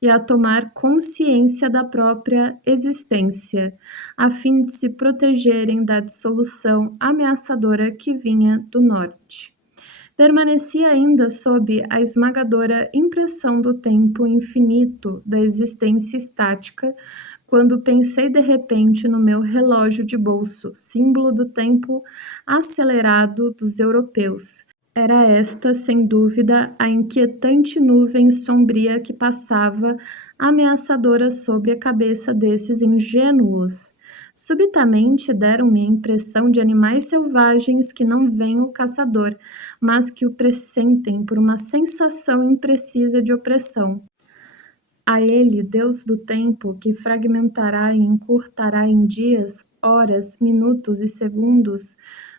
e a tomar consciência da própria existência, a fim de se protegerem da dissolução ameaçadora que vinha do norte. Permaneci ainda sob a esmagadora impressão do tempo infinito da existência estática, quando pensei de repente no meu relógio de bolso, símbolo do tempo acelerado dos europeus. Era esta, sem dúvida, a inquietante nuvem sombria que passava ameaçadora sobre a cabeça desses ingênuos. Subitamente deram-me a impressão de animais selvagens que não veem o caçador, mas que o pressentem por uma sensação imprecisa de opressão. A ele, Deus do tempo, que fragmentará e encurtará em dias, horas, minutos e segundos,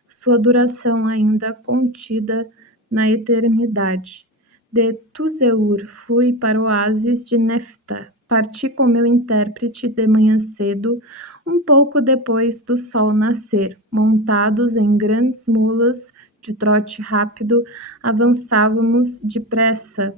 sua duração ainda contida na eternidade. De Tuzeur fui para o oásis de Nefta. Parti com meu intérprete de manhã cedo, um pouco depois do sol nascer. Montados em grandes mulas de trote rápido, avançávamos depressa.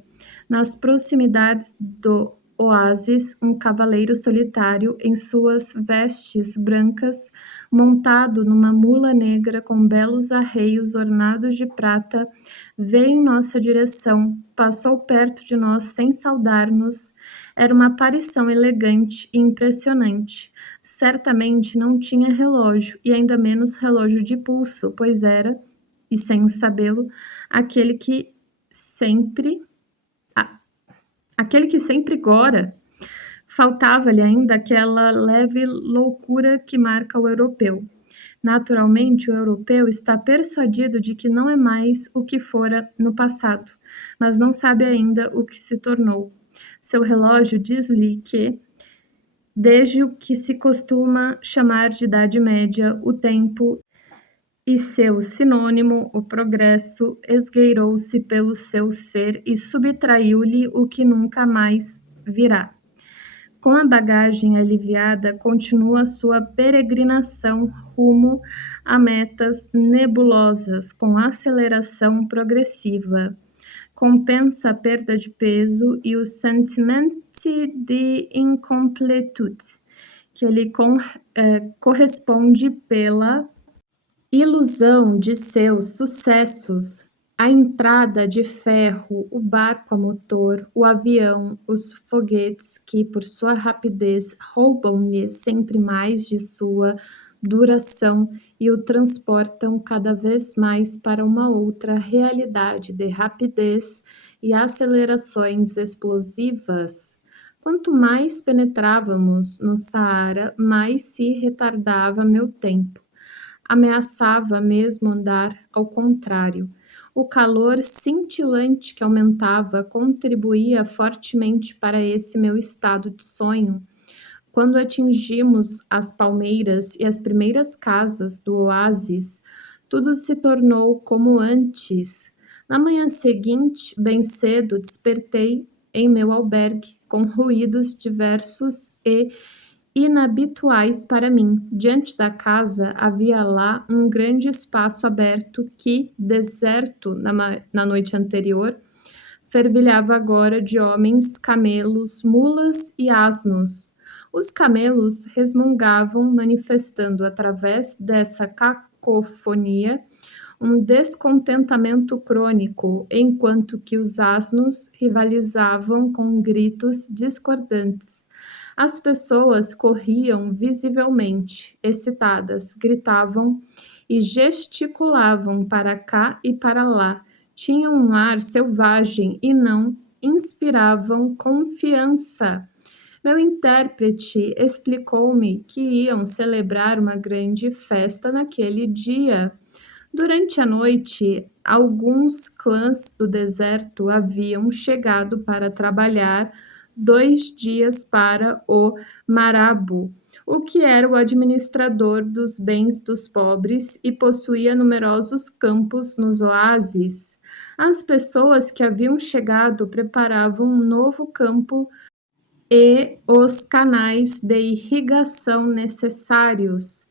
Nas proximidades do oásis, um cavaleiro solitário, em suas vestes brancas, montado numa mula negra com belos arreios ornados de prata, veio em nossa direção, passou perto de nós sem saudar-nos. Era uma aparição elegante e impressionante. Certamente não tinha relógio, e ainda menos relógio de pulso, pois era, e sem o sabê-lo, aquele que sempre gora. Faltava-lhe ainda aquela leve loucura que marca o europeu. Naturalmente, o europeu está persuadido de que não é mais o que fora no passado, mas não sabe ainda o que se tornou. Seu relógio diz-lhe que, desde o que se costuma chamar de Idade Média, o tempo e seu sinônimo, o progresso, esgueirou-se pelo seu ser e subtraiu-lhe o que nunca mais virá. Com a bagagem aliviada, continua sua peregrinação rumo a metas nebulosas, com aceleração progressiva. Compensa a perda de peso e o sentimento de incompletude, que lhe corresponde pela ilusão de seus sucessos, a entrada de ferro, o barco a motor, o avião, os foguetes que, por sua rapidez, roubam-lhe sempre mais de sua duração e o transportam cada vez mais para uma outra realidade de rapidez e acelerações explosivas. Quanto mais penetrávamos no Saara, mais se retardava meu tempo. Ameaçava mesmo andar ao contrário. O calor cintilante que aumentava contribuía fortemente para esse meu estado de sonho. Quando atingimos as palmeiras e as primeiras casas do oásis, tudo se tornou como antes. Na manhã seguinte, bem cedo, despertei em meu albergue, com ruídos diversos e inabituais para mim. Diante da casa havia lá um grande espaço aberto que, deserto na noite anterior, fervilhava agora de homens, camelos, mulas e asnos. Os camelos resmungavam, manifestando através dessa cacofonia um descontentamento crônico, enquanto que os asnos rivalizavam com gritos discordantes. As pessoas corriam visivelmente, excitadas, gritavam e gesticulavam para cá e para lá. Tinham um ar selvagem e não inspiravam confiança. Meu intérprete explicou-me que iam celebrar uma grande festa naquele dia. Durante a noite, alguns clãs do deserto haviam chegado para trabalhar 2 dias para o Marabô, o que era o administrador dos bens dos pobres e possuía numerosos campos nos oásis. As pessoas que haviam chegado preparavam um novo campo e os canais de irrigação necessários.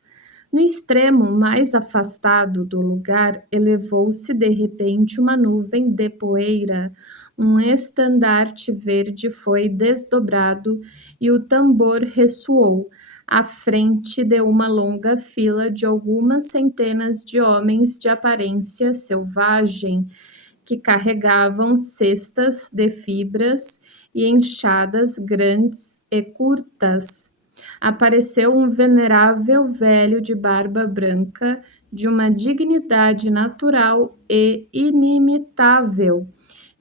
No extremo mais afastado do lugar, elevou-se de repente uma nuvem de poeira. Um estandarte verde foi desdobrado e o tambor ressoou à frente de uma longa fila de algumas centenas de homens de aparência selvagem, que carregavam cestas de fibras e enxadas grandes e curtas. Apareceu um venerável velho de barba branca, de uma dignidade natural e inimitável,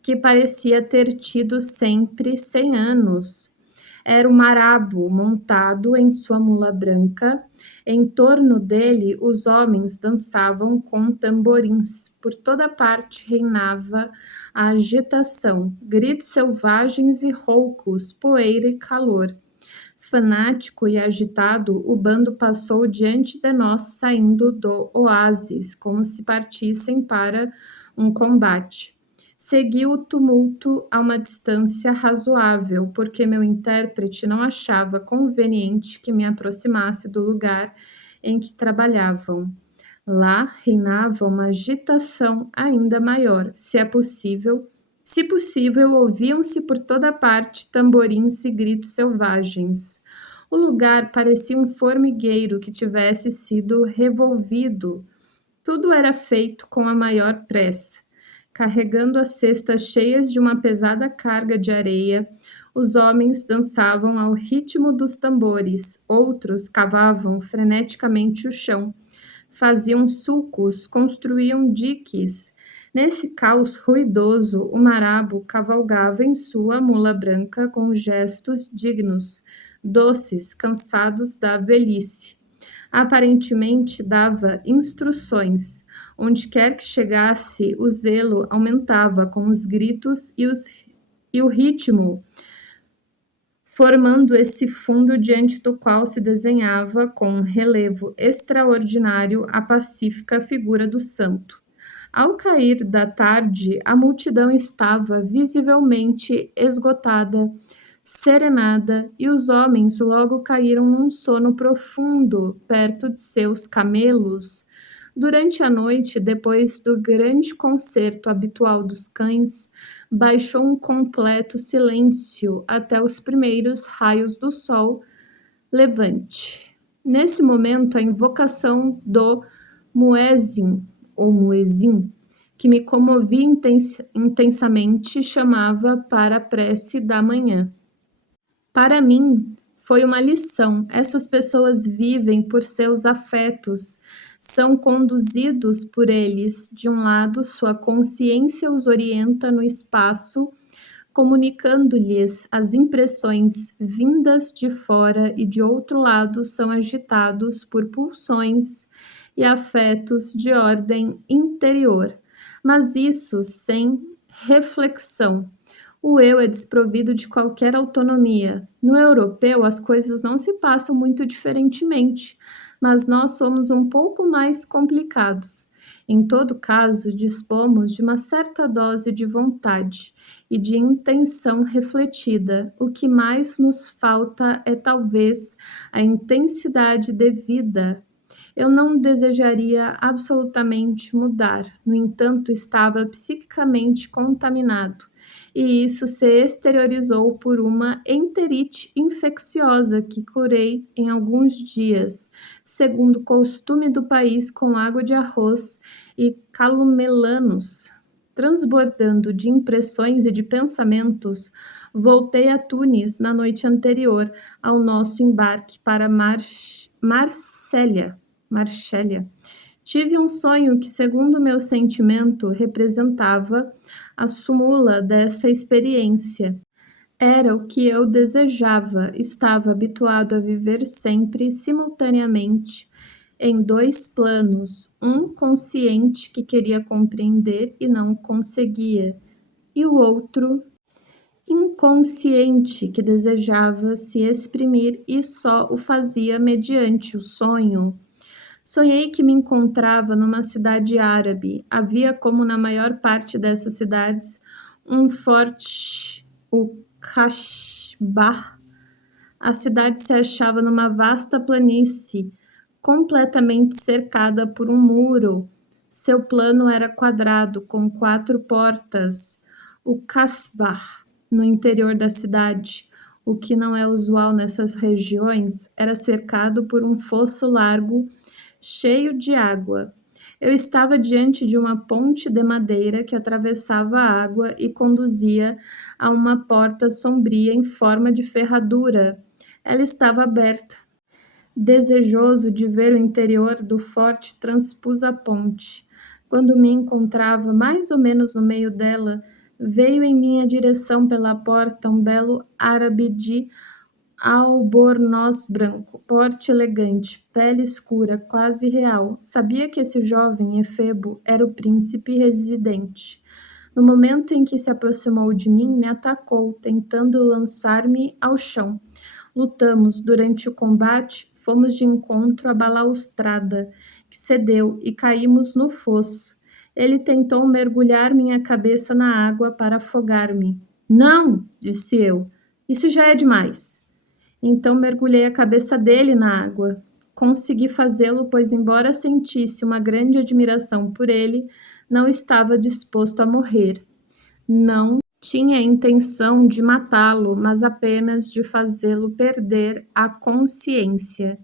que parecia ter tido sempre 100 anos. Era o Marabô montado em sua mula branca. Em torno dele, os homens dançavam com tamborins. Por toda parte reinava a agitação, gritos selvagens e roucos, poeira e calor. Fanático e agitado, o bando passou diante de nós, saindo do oásis, como se partissem para um combate. Segui o tumulto a uma distância razoável, porque meu intérprete não achava conveniente que me aproximasse do lugar em que trabalhavam. Lá reinava uma agitação ainda maior, se possível, ouviam-se por toda parte tamborins e gritos selvagens. O lugar parecia um formigueiro que tivesse sido revolvido. Tudo era feito com a maior pressa. Carregando as cestas cheias de uma pesada carga de areia, os homens dançavam ao ritmo dos tambores, outros cavavam freneticamente o chão, faziam sulcos, construíam diques. Nesse caos ruidoso, o Marabô cavalgava em sua mula branca com gestos dignos, doces, cansados da velhice. Aparentemente dava instruções. Onde quer que chegasse, o zelo aumentava com os gritos e o ritmo, formando esse fundo diante do qual se desenhava com um relevo extraordinário a pacífica figura do santo. Ao cair da tarde, a multidão estava visivelmente esgotada, serenada, e os homens logo caíram num sono profundo perto de seus camelos. Durante a noite, depois do grande concerto habitual dos cães, baixou um completo silêncio até os primeiros raios do sol levante. Nesse momento, a invocação do muezzin, ou muezzin, que me comovia intensamente, chamava para a prece da manhã. Para mim, foi uma lição. Essas pessoas vivem por seus afetos, são conduzidos por eles. De um lado, sua consciência os orienta no espaço, comunicando-lhes as impressões vindas de fora, e de outro lado, são agitados por pulsões e afetos de ordem interior, mas isso sem reflexão. O eu é desprovido de qualquer autonomia. No europeu, as coisas não se passam muito diferentemente, mas nós somos um pouco mais complicados. Em todo caso, dispomos de uma certa dose de vontade e de intenção refletida. O que mais nos falta é talvez a intensidade devida. Eu não desejaria absolutamente mudar, no entanto, estava psiquicamente contaminado, e isso se exteriorizou por uma enterite infecciosa que curei em alguns dias, segundo o costume do país, com água de arroz e calumelanos. Transbordando de impressões e de pensamentos, voltei a Tunis na noite anterior ao nosso embarque para Marsella. Tive um sonho que, segundo meu sentimento, representava a súmula dessa experiência. Era o que eu desejava. Estava habituado a viver sempre, simultaneamente, em 2 planos, um consciente que queria compreender e não conseguia, e o outro inconsciente que desejava se exprimir e só o fazia mediante o sonho. Sonhei que me encontrava numa cidade árabe. Havia, como na maior parte dessas cidades, um forte, o Kashbah. A cidade se achava numa vasta planície, completamente cercada por um muro. Seu plano era quadrado, com 4 portas. O Kasbah, no interior da cidade, o que não é usual nessas regiões, era cercado por um fosso largo, cheio de água. Eu estava diante de uma ponte de madeira que atravessava a água e conduzia a uma porta sombria em forma de ferradura. Ela estava aberta. Desejoso de ver o interior do forte, transpus a ponte. Quando me encontrava mais ou menos no meio dela, veio em minha direção pela porta um belo árabe de albornoz branco, porte elegante, pele escura, quase real. Sabia que esse jovem efebo era o príncipe residente. No momento em que se aproximou de mim, me atacou, tentando lançar-me ao chão. Lutamos. Durante o combate, fomos de encontro à balaustrada, que cedeu e caímos no fosso. Ele tentou mergulhar minha cabeça na água para afogar-me. Não, disse eu. Isso já é demais. Então mergulhei a cabeça dele na água. Consegui fazê-lo, pois, embora sentisse uma grande admiração por ele, não estava disposto a morrer. Não tinha a intenção de matá-lo, mas apenas de fazê-lo perder a consciência,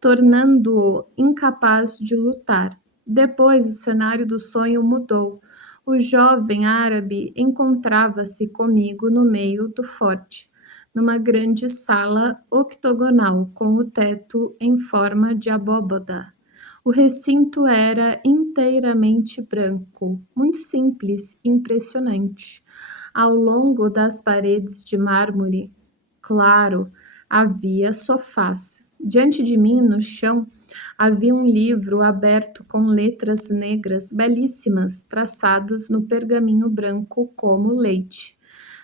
tornando-o incapaz de lutar. Depois, o cenário do sonho mudou. O jovem árabe encontrava-se comigo no meio do forte, numa grande sala octogonal com o teto em forma de abóbada. O recinto era inteiramente branco, muito simples e impressionante. Ao longo das paredes de mármore claro havia sofás. Diante de mim, no chão, havia um livro aberto com letras negras belíssimas, traçadas no pergaminho branco como leite.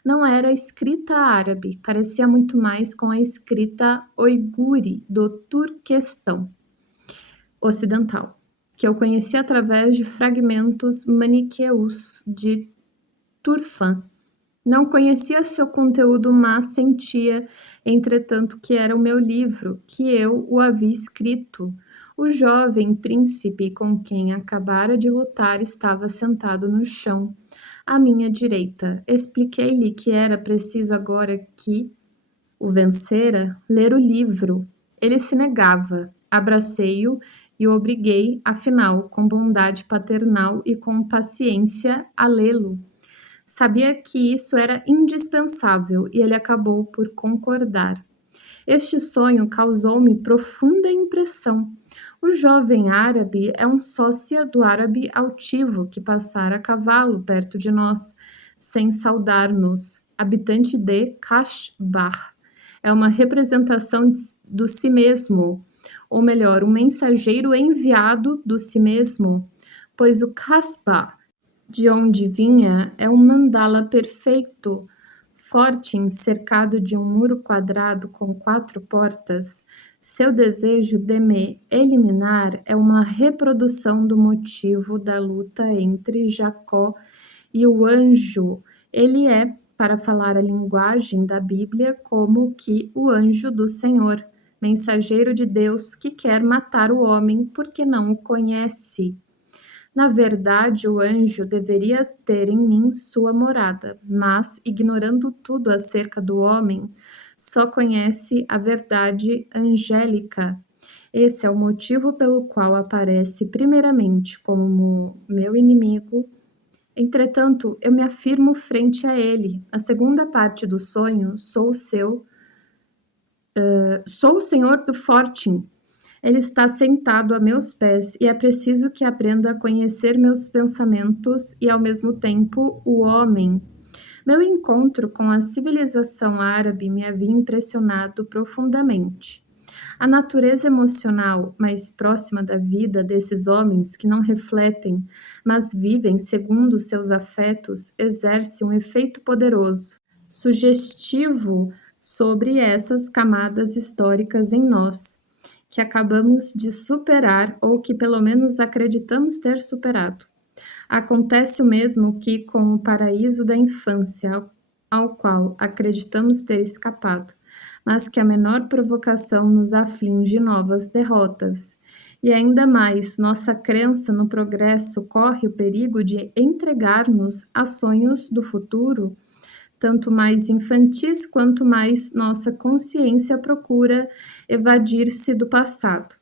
Não era escrita árabe, parecia muito mais com a escrita uigure do Turquestão ocidental, que eu conheci através de fragmentos maniqueus de Turfan. Não conhecia seu conteúdo, mas sentia, entretanto, que era o meu livro, que eu o havia escrito. O jovem príncipe com quem acabara de lutar estava sentado no chão, à minha direita. Expliquei-lhe que era preciso agora que o vencera ler o livro. Ele se negava. Abracei-o e o obriguei, afinal, com bondade paternal e com paciência, a lê-lo. Sabia que isso era indispensável e ele acabou por concordar. Este sonho causou-me profunda impressão. O jovem árabe é um sócia do árabe altivo que passara a cavalo perto de nós, sem saudar-nos, habitante de Kashbah. É uma representação do si mesmo, ou melhor, um mensageiro enviado do si mesmo, pois o Kasbah, de onde vinha, é um mandala perfeito, forte, cercado de um muro quadrado com 4 portas. Seu desejo de me eliminar é uma reprodução do motivo da luta entre Jacó e o anjo. Ele é, para falar a linguagem da Bíblia, como que o anjo do Senhor, mensageiro de Deus que quer matar o homem porque não o conhece. Na verdade, o anjo deveria ter em mim sua morada, mas, ignorando tudo acerca do homem, só conhece a verdade angélica. Esse é o motivo pelo qual aparece primeiramente como meu inimigo. Entretanto, eu me afirmo frente a ele. Na segunda parte do sonho, sou o senhor do fortim. Ele está sentado a meus pés e é preciso que aprenda a conhecer meus pensamentos e, ao mesmo tempo, o homem. Meu encontro com a civilização árabe me havia impressionado profundamente. A natureza emocional mais próxima da vida desses homens que não refletem, mas vivem segundo seus afetos, exerce um efeito poderoso. sugestivo sobre essas camadas históricas em nós, que acabamos de superar ou que pelo menos acreditamos ter superado. Acontece o mesmo que com o paraíso da infância, ao qual acreditamos ter escapado, mas que a menor provocação nos aflige novas derrotas. E ainda mais, nossa crença no progresso corre o perigo de entregar-nos a sonhos do futuro, tanto mais infantis quanto mais nossa consciência procura evadir-se do passado.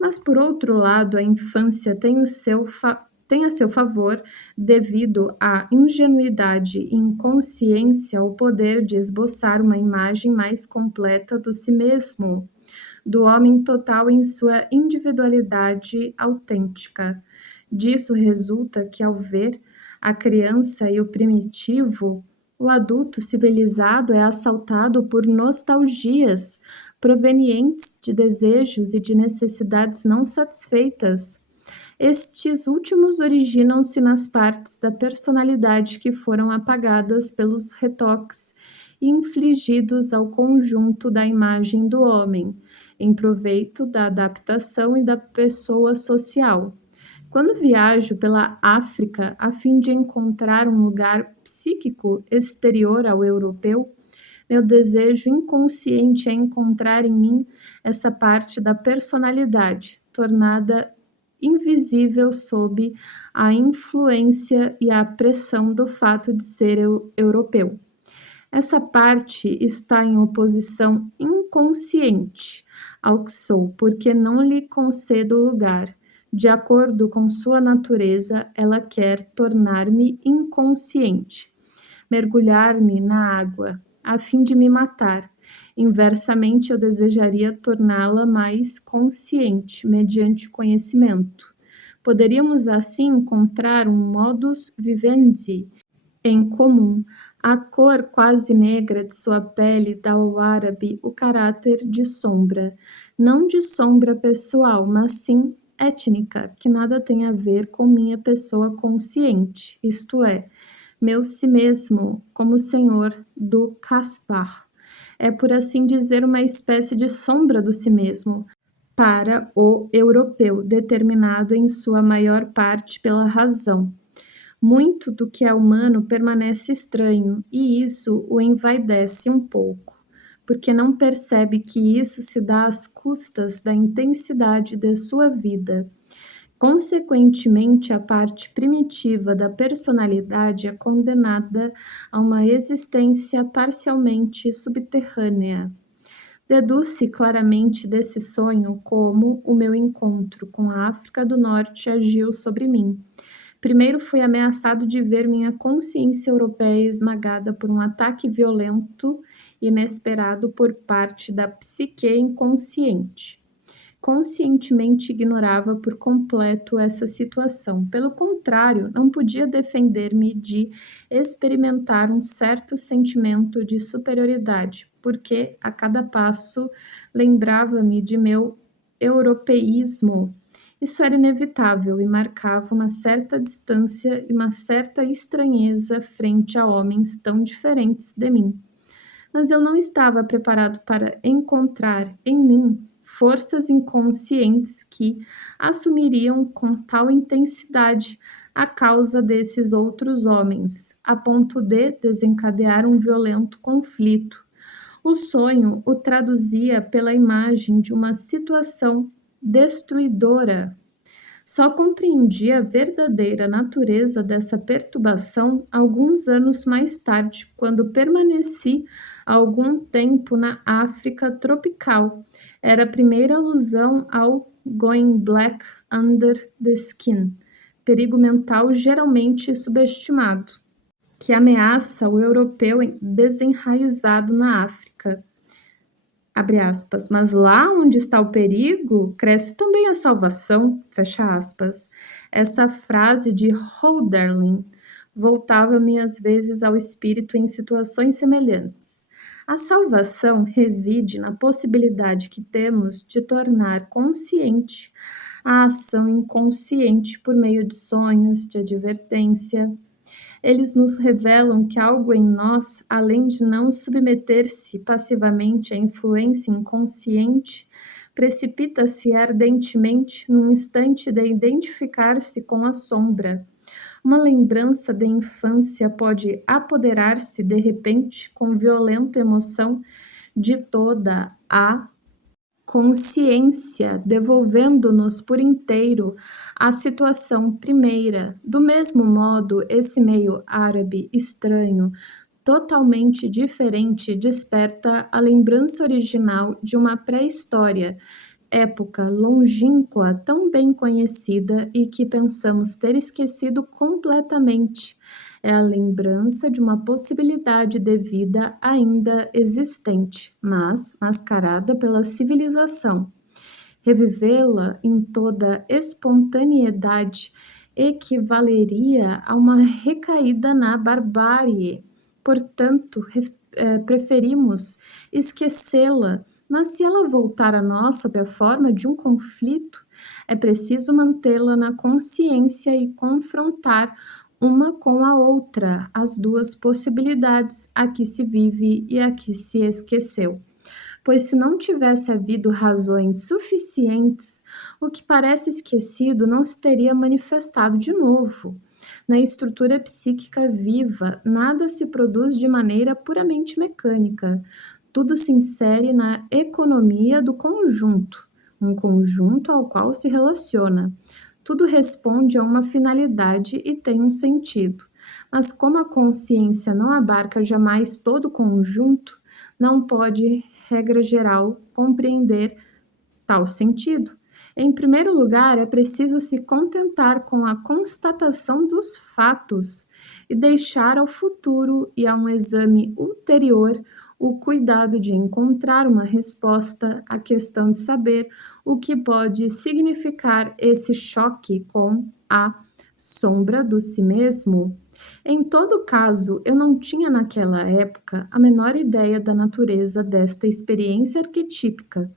Mas, por outro lado, a infância tem a seu favor, devido à ingenuidade e inconsciência, o poder de esboçar uma imagem mais completa do si mesmo, do homem total em sua individualidade autêntica. Disso resulta que, ao ver a criança e o primitivo, o adulto civilizado é assaltado por nostalgias provenientes de desejos e de necessidades não satisfeitas. Estes últimos originam-se nas partes da personalidade que foram apagadas pelos retoques infligidos ao conjunto da imagem do homem, em proveito da adaptação e da pessoa social. Quando viajo pela África a fim de encontrar um lugar psíquico exterior ao europeu, meu desejo inconsciente é encontrar em mim essa parte da personalidade, tornada invisível sob a influência e a pressão do fato de ser europeu. Essa parte está em oposição inconsciente ao que sou, porque não lhe concedo lugar. De acordo com sua natureza, ela quer tornar-me inconsciente, mergulhar-me na água, a fim de me matar. Inversamente, eu desejaria torná-la mais consciente, mediante conhecimento. Poderíamos assim encontrar um modus vivendi em comum. A cor quase negra de sua pele dá ao árabe o caráter de sombra, não de sombra pessoal, mas sim étnica, que nada tem a ver com minha pessoa consciente, isto é, meu si mesmo como senhor do Caspar. É, por assim dizer, uma espécie de sombra do si mesmo, para o europeu, determinado em sua maior parte pela razão. Muito do que é humano permanece estranho, e isso o envaidece um pouco, porque não percebe que isso se dá às custas da intensidade de sua vida. Consequentemente, a parte primitiva da personalidade é condenada a uma existência parcialmente subterrânea. Deduz-se claramente desse sonho como o meu encontro com a África do Norte agiu sobre mim. Primeiro fui ameaçado de ver minha consciência europeia esmagada por um ataque violento e inesperado por parte da psique inconsciente. Conscientemente ignorava por completo essa situação. Pelo contrário, não podia defender-me de experimentar um certo sentimento de superioridade, porque a cada passo lembrava-me de meu europeísmo. Isso era inevitável e marcava uma certa distância e uma certa estranheza frente a homens tão diferentes de mim. Mas eu não estava preparado para encontrar em mim forças inconscientes que assumiriam com tal intensidade a causa desses outros homens, a ponto de desencadear um violento conflito. O sonho o traduzia pela imagem de uma situação destruidora. Só compreendi a verdadeira natureza dessa perturbação alguns anos mais tarde, quando permaneci algum tempo na África tropical. Era a primeira alusão ao going black under the skin, perigo mental geralmente subestimado, que ameaça o europeu desenraizado na África. Abre aspas, mas lá onde está o perigo, cresce também a salvação, fecha aspas. Essa frase de Hölderlin voltava-me às vezes ao espírito em situações semelhantes. A salvação reside na possibilidade que temos de tornar consciente a ação inconsciente por meio de sonhos, de advertência. Eles nos revelam que algo em nós, além de não submeter-se passivamente à influência inconsciente, precipita-se ardentemente num instante de identificar-se com a sombra. Uma lembrança da infância pode apoderar-se de repente com violenta emoção de toda a consciência, devolvendo-nos por inteiro à situação primeira. Do mesmo modo, esse meio árabe estranho, totalmente diferente, desperta a lembrança original de uma pré-história, época longínqua tão bem conhecida e que pensamos ter esquecido completamente. É a lembrança de uma possibilidade de vida ainda existente, mas mascarada pela civilização. Revivê-la em toda espontaneidade equivaleria a uma recaída na barbárie. Portanto, preferimos esquecê-la, mas se ela voltar a nós sob a forma de um conflito, é preciso mantê-la na consciência e confrontar uma com a outra as duas possibilidades, a que se vive e a que se esqueceu. Pois se não tivesse havido razões suficientes, o que parece esquecido não se teria manifestado de novo. Na estrutura psíquica viva, nada se produz de maneira puramente mecânica. Tudo se insere na economia do conjunto, um conjunto ao qual se relaciona. Tudo responde a uma finalidade e tem um sentido. Mas como a consciência não abarca jamais todo o conjunto, não pode, regra geral, compreender tal sentido. Em primeiro lugar, é preciso se contentar com a constatação dos fatos e deixar ao futuro e a um exame ulterior o cuidado de encontrar uma resposta à questão de saber o que pode significar esse choque com a sombra do si mesmo. Em todo caso, eu não tinha naquela época a menor ideia da natureza desta experiência arquetípica,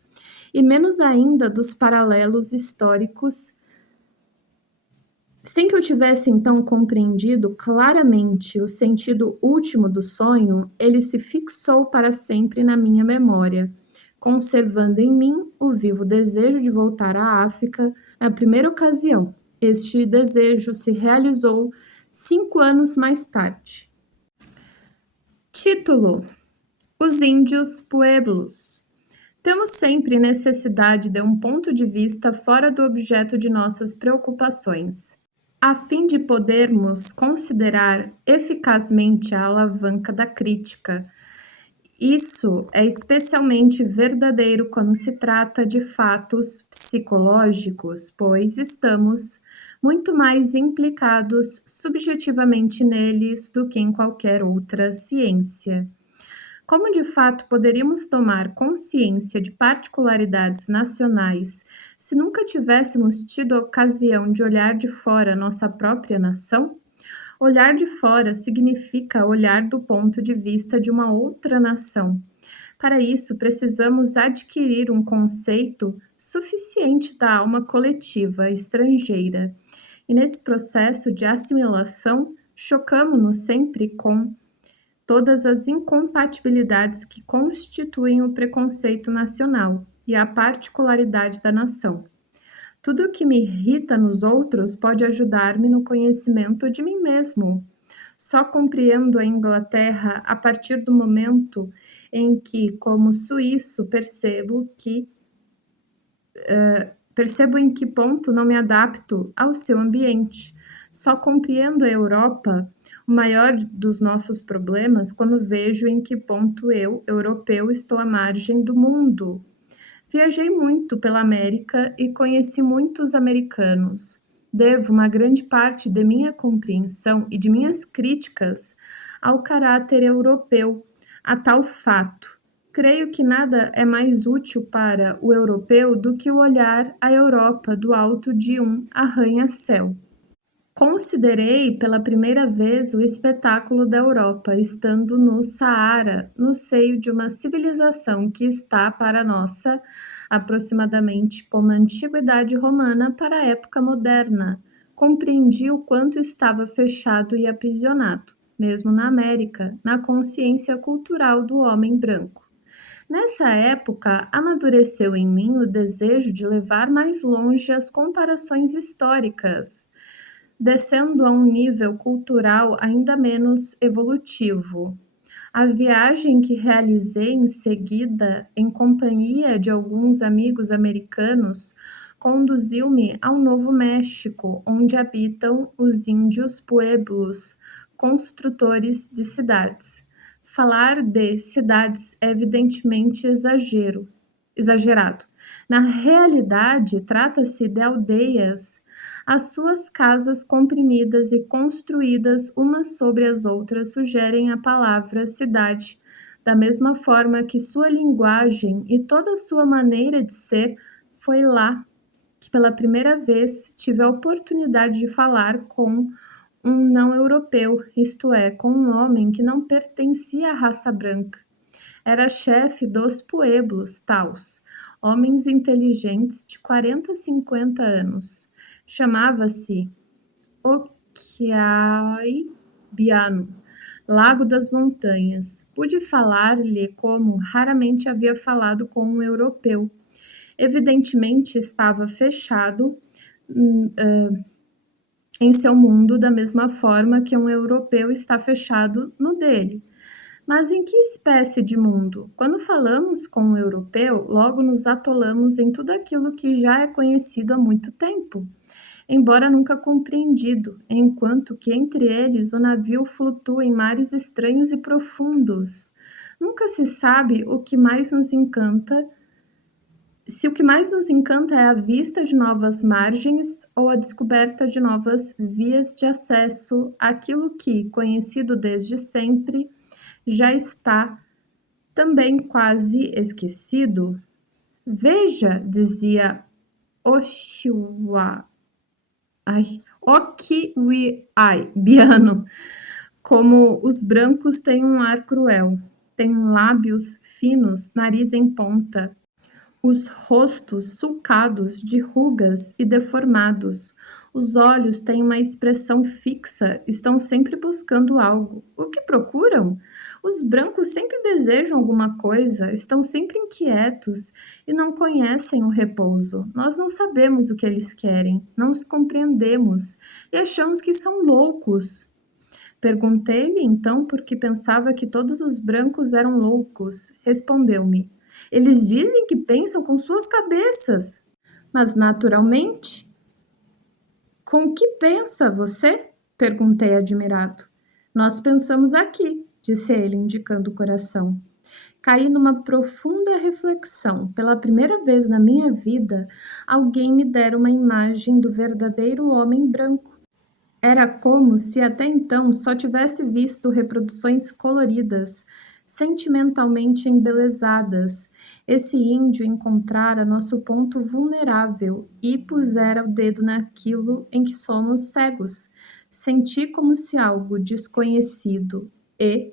e menos ainda dos paralelos históricos. Sem que eu tivesse então compreendido claramente o sentido último do sonho, ele se fixou para sempre na minha memória, conservando em mim o vivo desejo de voltar à África na primeira ocasião. Este desejo se realizou 5 anos mais tarde. Título: Os Índios Pueblos. Temos sempre necessidade de um ponto de vista fora do objeto de nossas preocupações, a fim de podermos considerar eficazmente a alavanca da crítica. Isso é especialmente verdadeiro quando se trata de fatos psicológicos, pois estamos muito mais implicados subjetivamente neles do que em qualquer outra ciência. Como de fato poderíamos tomar consciência de particularidades nacionais se nunca tivéssemos tido a ocasião de olhar de fora nossa própria nação? Olhar de fora significa olhar do ponto de vista de uma outra nação. Para isso, precisamos adquirir um conceito suficiente da alma coletiva estrangeira. E nesse processo de assimilação, chocamo-nos sempre com todas as incompatibilidades que constituem o preconceito nacional e a particularidade da nação. Tudo o que me irrita nos outros pode ajudar-me no conhecimento de mim mesmo. Só compreendo a Inglaterra a partir do momento em que, como suíço, percebo em que ponto não me adapto ao seu ambiente. Só compreendo a Europa, o maior dos nossos problemas, quando vejo em que ponto eu, europeu, estou à margem do mundo. Viajei muito pela América e conheci muitos americanos. Devo uma grande parte de minha compreensão e de minhas críticas ao caráter europeu, a tal fato. Creio que nada é mais útil para o europeu do que o olhar a Europa do alto de um arranha-céu. Considerei pela primeira vez o espetáculo da Europa, estando no Saara, no seio de uma civilização que está para aproximadamente como a antiguidade romana para a época moderna, compreendi o quanto estava fechado e aprisionado, mesmo na América, na consciência cultural do homem branco. Nessa época, amadureceu em mim o desejo de levar mais longe as comparações históricas, descendo a um nível cultural ainda menos evolutivo. A viagem que realizei em seguida, em companhia de alguns amigos americanos, conduziu-me ao Novo México, onde habitam os índios pueblos, construtores de cidades. Falar de cidades é evidentemente exagerado. Na realidade, trata-se de aldeias, as suas casas comprimidas e construídas umas sobre as outras sugerem a palavra cidade, da mesma forma que sua linguagem e toda sua maneira de ser. Foi lá que pela primeira vez tive a oportunidade de falar com um não-europeu, isto é, com um homem que não pertencia à raça branca. Era chefe dos pueblos taus, homens inteligentes de 40 a 50 anos. Chamava-se Okiai Biano, Lago das Montanhas. Pude falar-lhe como raramente havia falado com um europeu. Evidentemente estava fechado em seu mundo da mesma forma que um europeu está fechado no dele. Mas em que espécie de mundo? Quando falamos com um europeu, logo nos atolamos em tudo aquilo que já é conhecido há muito tempo, embora nunca compreendido, enquanto que entre eles o navio flutua em mares estranhos e profundos. Nunca se sabe o que mais nos encanta, se o que mais nos encanta é a vista de novas margens ou a descoberta de novas vias de acesso àquilo que, conhecido desde sempre, já está também quase esquecido. Veja, dizia Okiai Biano, como os brancos têm um ar cruel, têm lábios finos, nariz em ponta, os rostos sulcados de rugas e deformados. Os olhos têm uma expressão fixa, estão sempre buscando algo. O que procuram? Os brancos sempre desejam alguma coisa, estão sempre inquietos e não conhecem o repouso. Nós não sabemos o que eles querem, não os compreendemos e achamos que são loucos. Perguntei-lhe então por que pensava que todos os brancos eram loucos. Respondeu-me: eles dizem que pensam com suas cabeças, mas naturalmente. Com o que pensa você? Perguntei admirado. Nós pensamos aqui, disse ele, indicando o coração. Caí numa profunda reflexão. Pela primeira vez na minha vida, alguém me dera uma imagem do verdadeiro homem branco. Era como se até então só tivesse visto reproduções coloridas, sentimentalmente embelezadas. Esse índio encontrara nosso ponto vulnerável e pusera o dedo naquilo em que somos cegos. Senti como se algo desconhecido e